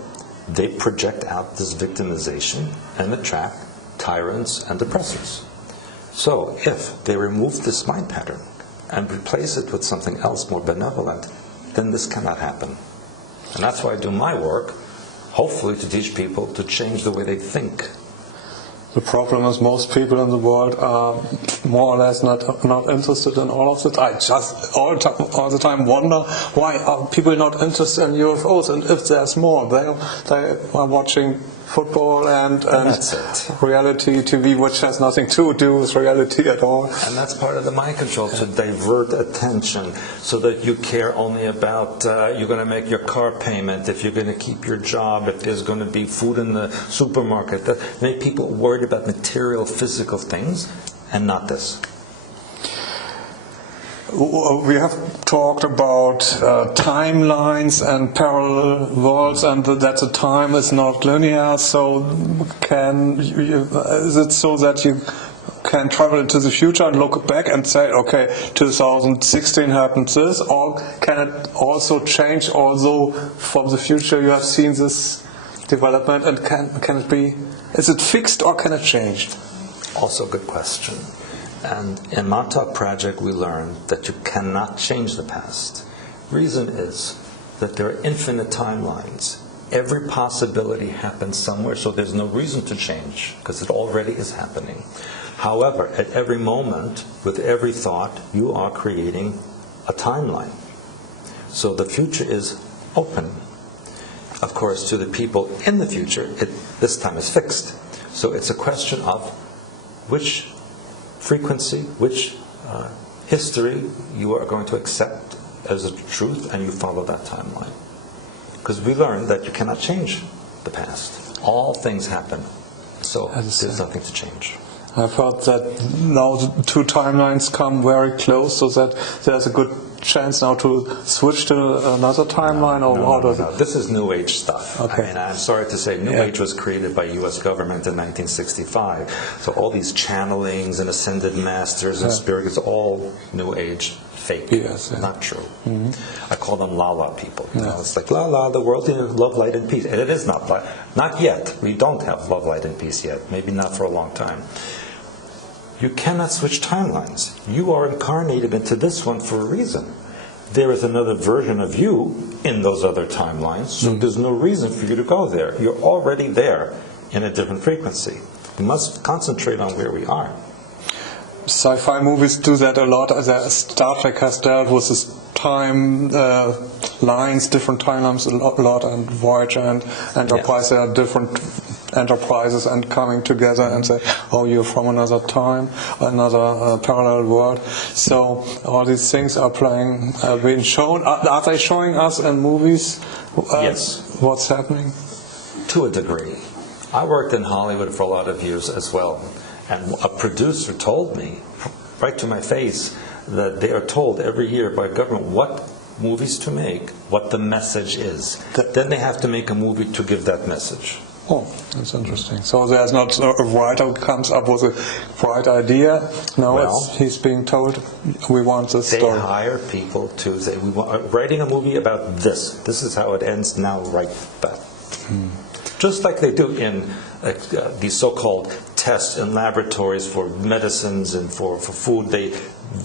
they project out this victimization and attract tyrants and oppressors. So if they remove this mind pattern and replace it with something else more benevolent, then this cannot happen. And that's why I do my work, hopefully to teach people to change the way they think. The problem is most people in the world are more or less not interested in all of this. I just all the time wonder why are people not interested in UFOs, and if there's more. They are watching football and reality TV, which has nothing to do with reality at all. And that's part of the mind control, to divert attention so that you care only about you're going to make your car payment, if you're going to keep your job, if there's going to be food in the supermarket. That make people worried about material, physical things, and not this. We have talked about timelines and parallel worlds, and that the time is not linear. So, is it so that you can travel into the future and look back and say, okay, 2016 happened this, or can it also change? Although from the future you have seen this development, and can it be? Is it fixed or can it change? Also, good question. And in Montauk Project, we learned that you cannot change the past. Reason is that there are infinite timelines. Every possibility happens somewhere, so there's no reason to change, because it already is happening. However, at every moment, with every thought, you are creating a timeline. So the future is open. Of course, to the people in the future, this time is fixed. So it's a question of which frequency, which history you are going to accept as a truth, and you follow that timeline. Because we learned that you cannot change the past. All things happen. So there's nothing to change. I've heard that now the two timelines come very close, so that there's a good chance now to switch to another timeline, or how does it? This is New Age stuff. Okay. I mean, I'm sorry to say, New Age was created by U.S. government in 1965. So all these channelings and ascended masters and spirits, all New Age fake, not true. Mm-hmm. I call them la-la people. You know, it's like la-la, the world is love, light, and peace. And it is not yet. We don't have love, light, and peace yet. Maybe not for a long time. You cannot switch timelines. You are incarnated into this one for a reason. There is another version of you in those other timelines, so there's no reason for you to go there. You're already there in a different frequency. We must concentrate on where we are. Sci-fi movies do that a lot. Star Trek has dealt with this time lines, different timelines a lot, and Voyager and Enterprise, there are different enterprises and coming together and say, oh, you're from another time, another parallel world. So all these things are being shown. Are they showing us in movies? Yes. What's happening? To a degree. I worked in Hollywood for a lot of years as well. And a producer told me, right to my face, that they are told every year by government what movies to make, what the message is. Then they have to make a movie to give that message. Oh, that's interesting. So there's not a writer who comes up with a bright idea. No, he's being told, we want this story. They hire people to say, writing a movie about this. This is how it ends, now write that. Just like they do in these so-called tests in laboratories for medicines and for food.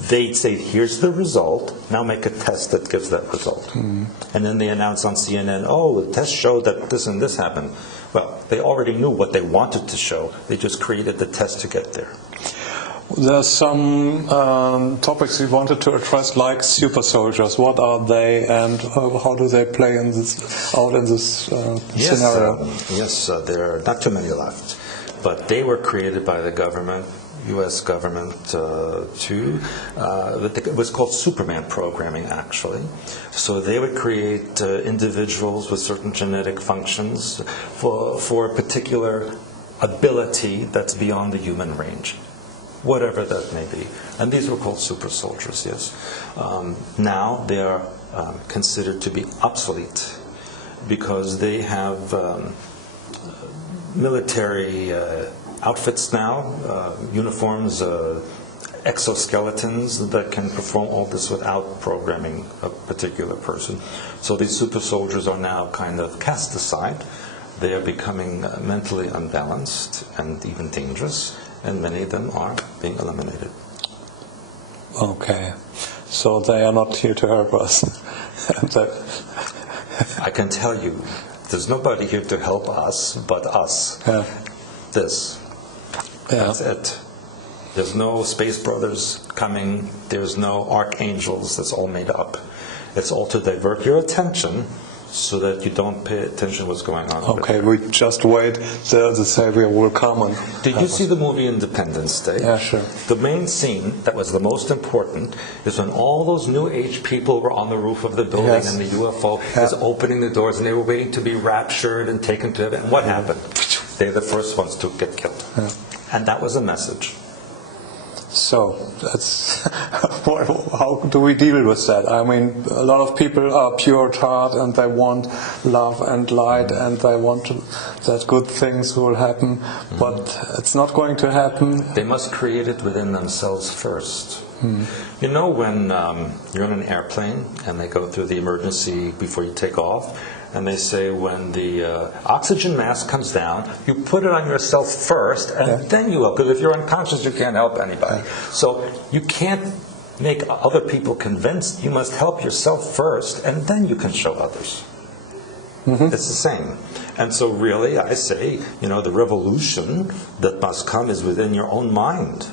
They'd say, here's the result, now make a test that gives that result. And then they announce on CNN, oh, the test showed that this and this happened. Well, they already knew what they wanted to show. They just created the test to get there. There's some topics we wanted to address, like super soldiers. What are they, and how do they play in this scenario? There are not too many left, but they were created by the government, U.S. government, it was called Superman programming, actually. So they would create individuals with certain genetic functions for a particular ability that's beyond the human range, whatever that may be. And these were called super soldiers, yes. Now they are considered to be obsolete because they have military outfits now, uniforms, exoskeletons that can perform all this without programming a particular person. So these super soldiers are now kind of cast aside. They are becoming mentally unbalanced and even dangerous, and many of them are being eliminated. Okay, so they are not here to help us. I can tell you, there's nobody here to help us but us. Yeah. That's it. There's no Space Brothers coming. There's no archangels. That's all made up. It's all to divert your attention so that you don't pay attention to what's going on. Okay, we just wait till the Savior will come. And did you see the movie Independence Day? Yeah, sure. The main scene that was the most important is when all those New Age people were on the roof of the building, yes. and the UFO was opening the doors, and they were waiting to be raptured and taken to heaven. And what happened? They're the first ones to get killed. Yeah. And that was a message. So, that's how do we deal with that? I mean, a lot of people are pure at heart and they want love and light and they want that good things will happen, but it's not going to happen. They must create it within themselves first. You know, when you're on an airplane and they go through the emergency before you take off, and they say when the oxygen mask comes down, you put it on yourself first, and then you help. Because if you're unconscious, you can't help anybody. So you can't make other people convinced. You must help yourself first, and then you can show others. It's the same. And so really, I say, the revolution that must come is within your own mind.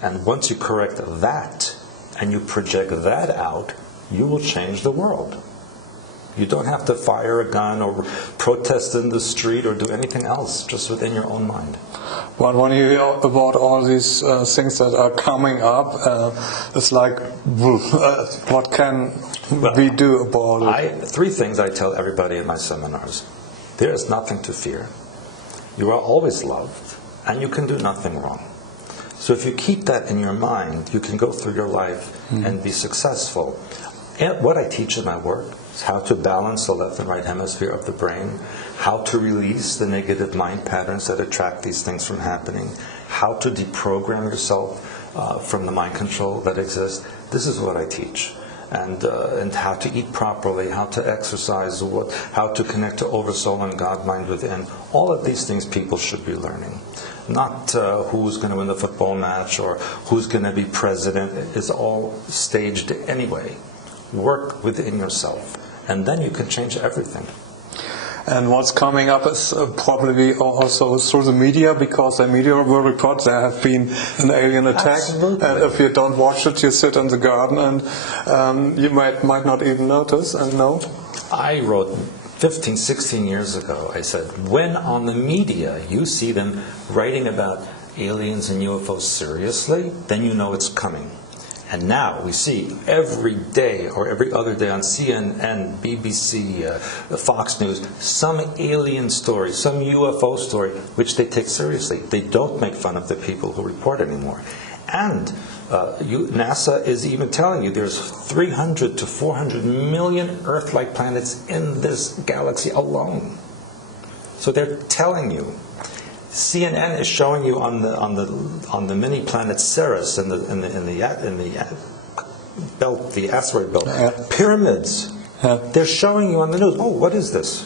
And once you correct that, and you project that out, you will change the world. You don't have to fire a gun or protest in the street or do anything else, just within your own mind. But when you hear about all these things that are coming up, it's like, what can we do about it? 3 things I tell everybody in my seminars. There is nothing to fear. You are always loved, and you can do nothing wrong. So if you keep that in your mind, you can go through your life and be successful. And what I teach in my work is how to balance the left and right hemisphere of the brain, how to release the negative mind patterns that attract these things from happening, how to deprogram yourself from the mind control that exists. This is what I teach. And how to eat properly, how to exercise, how to connect to Oversoul and God mind within. All of these things people should be learning. Not who's going to win the football match or who's going to be president. It's all staged anyway. Work within yourself, and then you can change everything. And what's coming up is probably also through the media, because the media will report there have been an alien attack. Absolutely. And if you don't watch it, you sit in the garden and you might not even notice and know. I wrote 15, 16 years ago, I said, when on the media you see them writing about aliens and UFOs seriously, then you know it's coming. And now we see every day or every other day on CNN, BBC, Fox News, some alien story, some UFO story, which they take seriously. They don't make fun of the people who report anymore. And NASA is even telling you there's 300 to 400 million Earth-like planets in this galaxy alone. So they're telling you. CNN is showing you on the mini planet Ceres in the belt, the asteroid belt, pyramids. They're showing you on the news. Oh, what is this?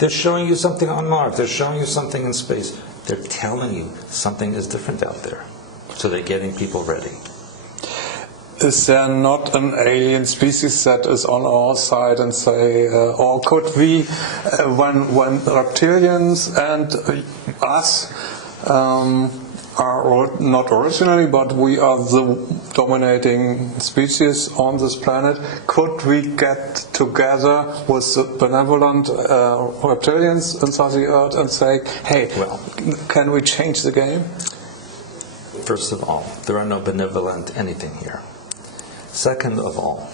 They're showing you something on Mars. They're showing you something in space. They're telling you something is different out there. So they're getting people ready. is there not an alien species that is on our side and say, or could we, when reptilians and us are not originally, but we are the dominating species on this planet, could we get together with the benevolent reptilians inside the Earth and say, hey, well, can we change the game? First of all, there are no benevolent anything here. Second of all,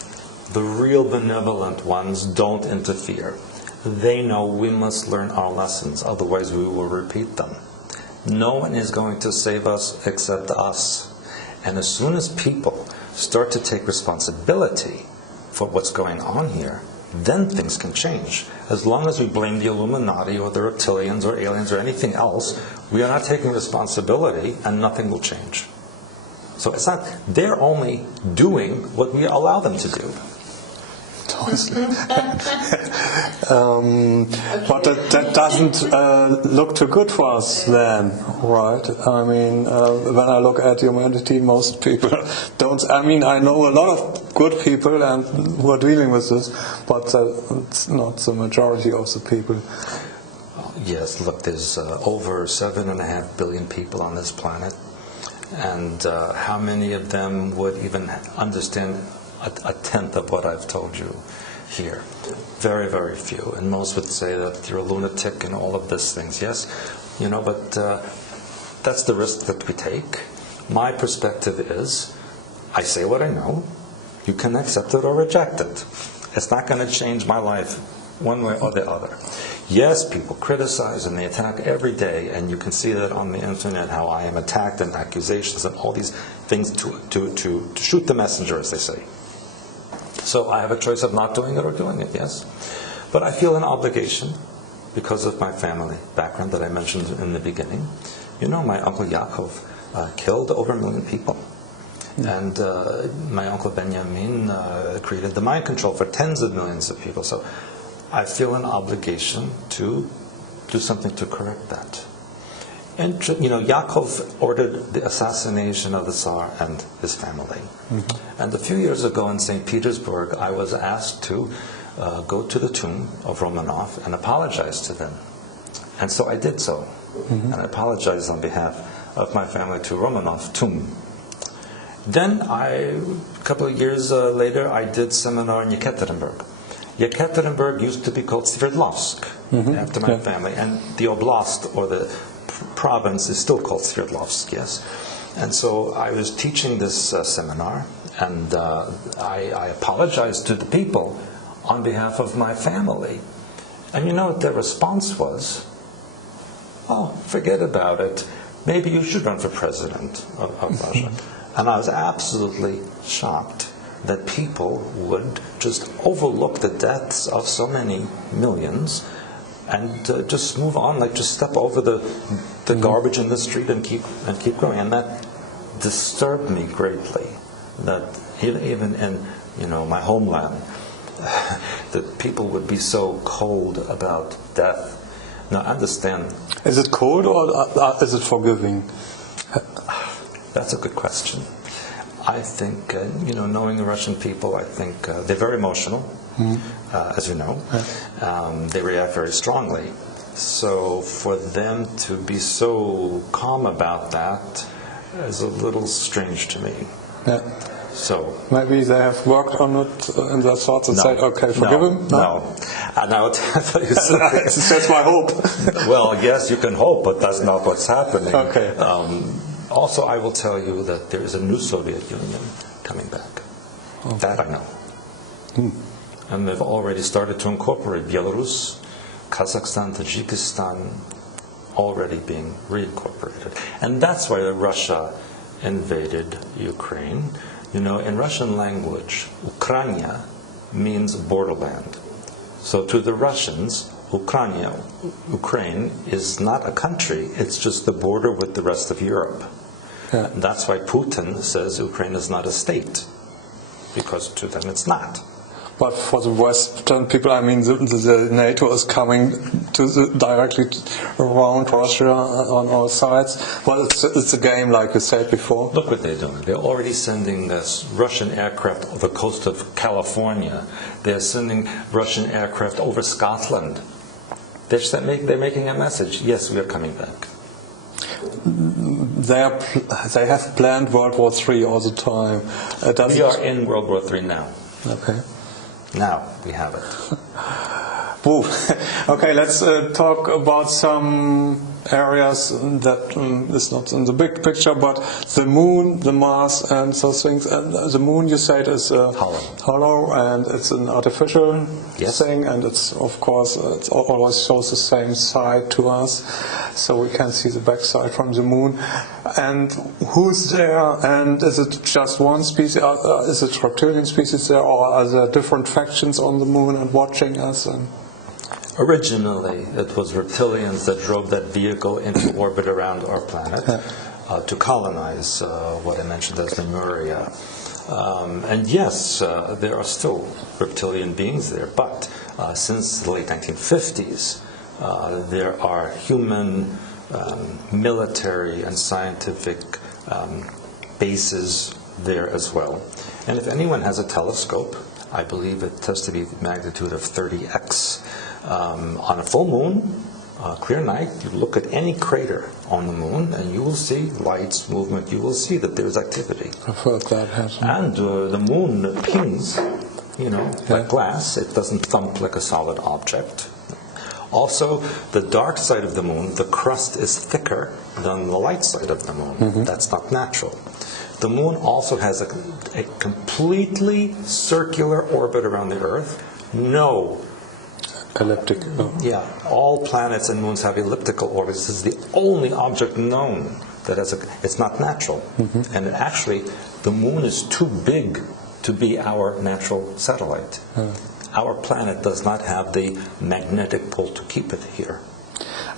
the real benevolent ones don't interfere. They know we must learn our lessons, otherwise we will repeat them. No one is going to save us except us. And as soon as people start to take responsibility for what's going on here, then things can change. As long as we blame the Illuminati or the reptilians or aliens or anything else, we are not taking responsibility and nothing will change. So it's not, they're only doing what we allow them to do. But that doesn't look too good for us then, right? I mean, when I look at humanity, most people don't. I mean, I know a lot of good people and who are dealing with this, but it's not the majority of the people. Yes, look, there's over 7.5 billion people on this planet, and how many of them would even understand a tenth of what I've told you here? Very, very few. And most would say that you're a lunatic and all of these things. Yes, but that's the risk that we take. My perspective is, I say what I know. You can accept it or reject it. It's not going to change my life one way or the other. Yes, people criticize and they attack every day, and you can see that on the internet, how I am attacked and accusations and all these things to shoot the messenger, as they say. So I have a choice of not doing it or doing it, yes. But I feel an obligation because of my family background that I mentioned in the beginning. My Uncle Yaakov killed over 1 million people. And my Uncle Benjamin created the mind control for tens of millions of people. So I feel an obligation to do something to correct that. And Yaakov ordered the assassination of the Tsar and his family. Mm-hmm. And a few years ago in St. Petersburg, I was asked to go to the tomb of Romanov and apologize to them. And so I did so. Mm-hmm. And I apologized on behalf of my family to Romanov tomb. Then a couple of years later, I did seminar in Yekaterinburg. Yekaterinburg used to be called Sverdlovsk, after my family, and the oblast or the province is still called Sverdlovsk, yes. And so I was teaching this seminar, and I apologized to the people on behalf of my family. And you know what their response was? Oh, forget about it. Maybe you should run for president of Russia. And I was absolutely shocked that people would just overlook the deaths of so many millions and just move on, like just step over the garbage in the street and keep going. And that disturbed me greatly. That even in my homeland, that people would be so cold about death. Now, understand. Is it cold or is it forgiving? That's a good question. I think, knowing the Russian people, I think they're very emotional, as you know. They react very strongly. So for them to be so calm about that is a little strange to me. Yeah. So maybe they have worked on it in their thoughts and said, okay, forgive him? No. And I will tell you something. That's my hope. Well, yes, you can hope, but that's not what's happening. Okay. Also, I will tell you that there is a new Soviet Union coming back. Okay. That I know. And they've already started to incorporate Belarus, Kazakhstan, Tajikistan, already being reincorporated. And that's why Russia invaded Ukraine. In Russian language, Ukraina means borderland. So to the Russians, Ukraine is not a country, it's just the border with the rest of Europe. Yeah. And that's why Putin says Ukraine is not a state, because to them it's not. But for the Western people, I mean, the NATO is coming directly around Russia on all sides. Well, it's a game, like you said before. Look what they're doing. They're already sending Russian aircraft over the coast of California. They're sending Russian aircraft over Scotland. They're making a message. Yes, we are coming back. They have planned World War III all the time. We are in World War III now. Okay. Now we have it. Ooh. Okay, let's talk about some areas that is not in the big picture, but the moon, the Mars, and those things. And the moon, you said, is hollow, and it's an artificial thing, and it's, of course, it always shows the same side to us, so we can see the backside from the moon. And who's there? And is it just one species? Is it reptilian species there, or are there different factions on the moon and watching us? And originally, it was reptilians that drove that vehicle into orbit around our planet to colonize what I mentioned as Lemuria. And yes, there are still reptilian beings there, but since the late 1950s, there are human, military, and scientific bases there as well. And if anyone has a telescope, I believe it has to be the magnitude of 30x. On a full moon, clear night, you look at any crater on the moon and you will see lights, movement, you will see that there's activity. I've heard that happen. And the moon pings, like glass. It doesn't thump like a solid object. Also, the dark side of the moon, the crust is thicker than the light side of the moon. Mm-hmm. That's not natural. The moon also has a completely circular orbit around the Earth. No elliptic. Yeah, all planets and moons have elliptical orbits. This is the only object known that has it's not natural. Mm-hmm. And actually, the moon is too big to be our natural satellite. Our planet does not have the magnetic pull to keep it here.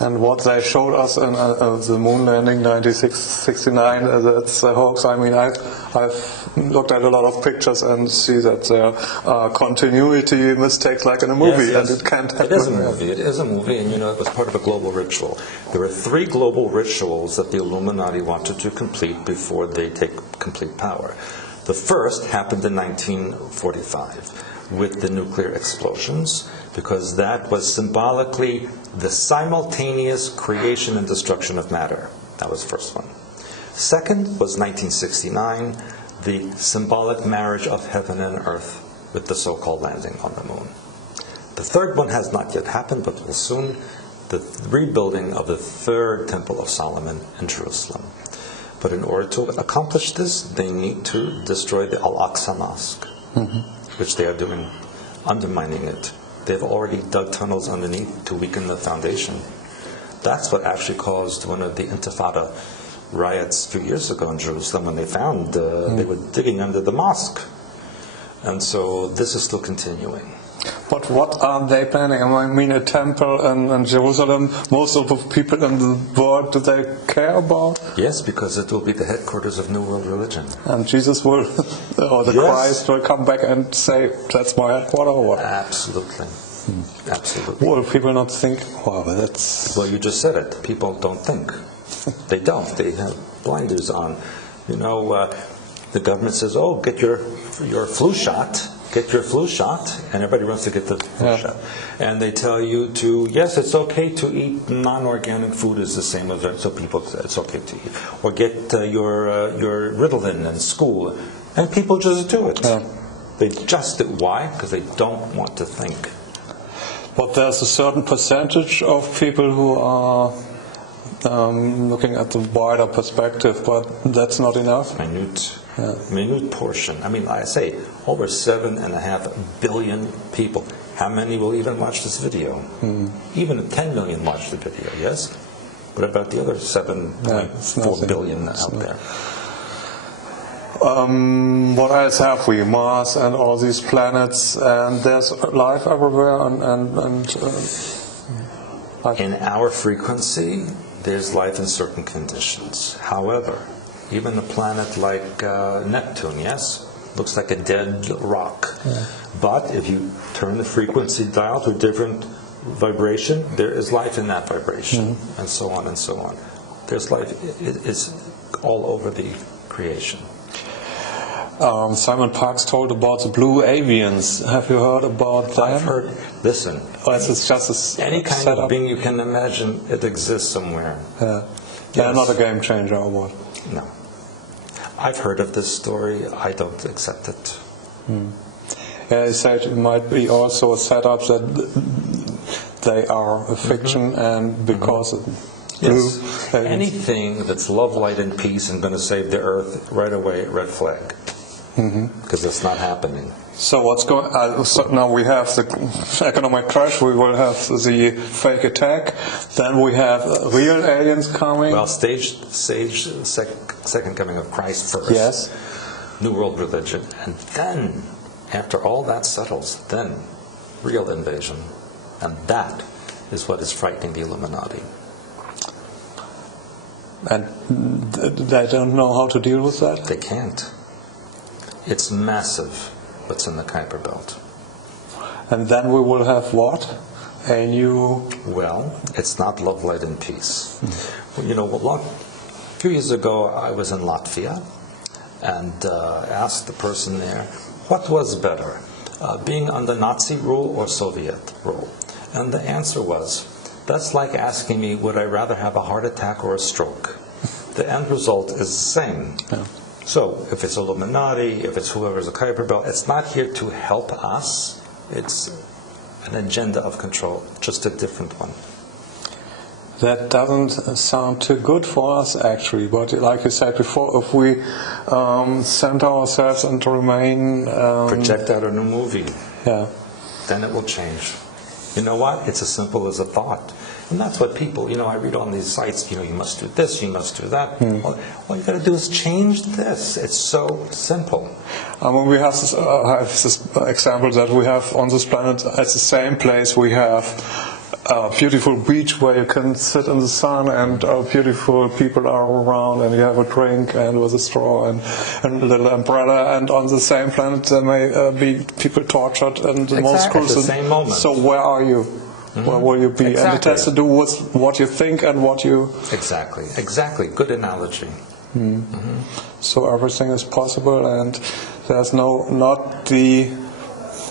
And what they showed us in the moon landing 1969, it's a hoax. I mean, I've looked at a lot of pictures and see that there are continuity mistakes like in a movie, yes. And it can't happen. It is a movie. It is a movie, and it was part of a global ritual. There were 3 global rituals that the Illuminati wanted to complete before they take complete power. The first happened in 1945 with the nuclear explosions, because that was symbolically the simultaneous creation and destruction of matter. That was the first one. Second was 1969, the symbolic marriage of heaven and earth with the so-called landing on the moon. The third one has not yet happened, but will soon, the rebuilding of the third Temple of Solomon in Jerusalem. But in order to accomplish this, they need to destroy the Al-Aqsa Mosque, which they are doing, undermining it. They've already dug tunnels underneath to weaken the foundation. That's what actually caused one of the Intifada riots a few years ago in Jerusalem, when they found they were digging under the mosque. And so this is still continuing. But what are they planning? I mean, a temple in Jerusalem, most of the people in the world, do they care about? Yes, because it will be the headquarters of New World religion. And Jesus will, or the Christ will come back and say, that's my headquarters, or what? Absolutely. Absolutely. Will people not think, wow, that's... Well, you just said it. People don't think. They don't. They have blinders on. The government says, oh, get your flu shot. Get your flu shot, and everybody runs to get the flu shot. And they tell you yes, it's okay to eat non-organic food is the same as so people say it's okay to eat. Or get your Ritalin in school, and people just do it. They just do it. Why? Because they don't want to think. But there's a certain percentage of people who are looking at the wider perspective, but that's not enough. Minute portion. I mean, I say over 7.5 billion people. How many will even watch this video? Even 10 million watch the video, yes? What about the other 7.4 billion out there? What else have we? Mars and all these planets, and there's life everywhere. In our frequency, there's life in certain conditions. However, even a planet like Neptune, yes? looks like a dead rock. Yeah. But if you turn the frequency dial to a different vibration, there is life in that vibration, and so on and so on. There's life. It's all over the creation. Simon Parkes told about the blue avians. Have you heard about that? I've heard. Listen, it's just any kind setup. of being you can imagine, it exists somewhere. Yeah. Yes. They're not a game changer or what? No. I've heard of this story. I don't accept it. Yeah, he said it might be also a setup that they are a fiction, and because of blue yes. Anything that's love, light, and peace and going to save the earth, right away, red flag. Because it's not happening. So what's going? So now we have the economic crash. We will have the fake attack. Then we have real aliens coming. Well, second coming of Christ first. Yes. New world religion, and then after all that settles, then real invasion, and that is what is frightening the Illuminati. And they don't know how to deal with that? They can't. It's massive what's in the Kuiper Belt. And then we will have what? A new... Well, it's not love, light, and peace. You know, a few years ago I was in Latvia and asked the person there, what was better, being under Nazi rule or Soviet rule? And the answer was, that's like asking me, would I rather have a heart attack or a stroke? The end result is the same. Yeah. So, if it's Illuminati, if it's whoever's a Kuiper Belt, it's not here to help us. It's an agenda of control, just a different one. That doesn't sound too good for us, actually. But like you said before, if we center ourselves and remain... project out a new movie. Yeah. Then it will change. You know what? It's as simple as a thought. And that's what people, I read on these sites, you must do this, you must do that. Well, all you got to do is change this. It's so simple. We have this example that we have on this planet, at the same place we have a beautiful beach where you can sit in the sun, and beautiful people are around, and you have a drink and with a straw and a little umbrella, and on the same planet there may be people tortured and the most cruel. At the same moment. So where are you? Where will you be? Exactly. And it has to do with what you think and what you... Exactly. Good analogy. So everything is possible, and there's not the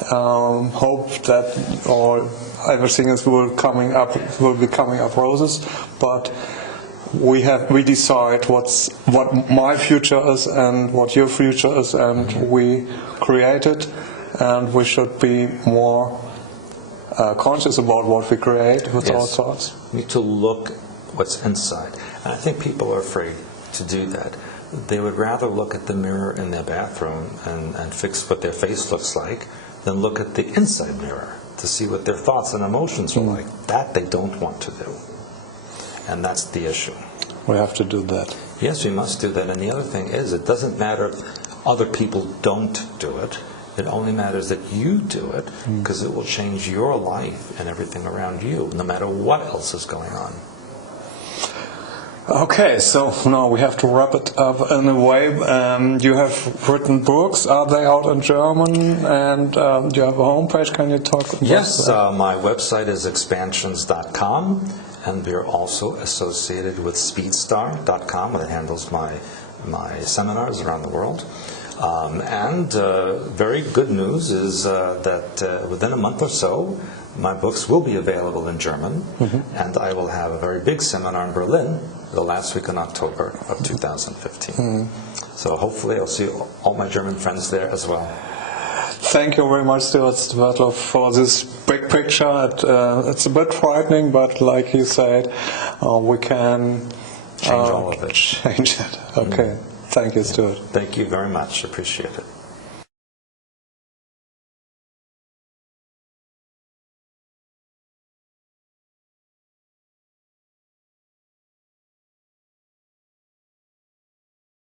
hope that or everything will be coming up roses, but we decide what my future is and what your future is, and we create it, and we should be more conscious about what we create with our thoughts. We need to look what's inside. And I think people are afraid to do that. They would rather look at the mirror in their bathroom and fix what their face looks like than look at the inside mirror to see what their thoughts and emotions are like. That they don't want to do. And that's the issue. We have to do that. Yes, we must do that. And the other thing is, it doesn't matter if other people don't do it. It only matters that you do it, because it will change your life and everything around you, no matter what else is going on. Okay, so now we have to wrap it up in a way. You have written books. Are they out in German? And do you have a homepage? Can you talk about that? My website is expansions.com, and we're also associated with speedstar.com, that handles my seminars around the world. And very good news is that within a month or so, my books will be available in German, and I will have a very big seminar in Berlin the last week in October of 2015. So hopefully I'll see all my German friends there as well. Thank you very much, Stewart Swerdlow, for this big picture. It's a bit frightening, but like you said, we can change all of it. Change it. Okay. Thank you, Stewart. Thank you very much. Appreciate it.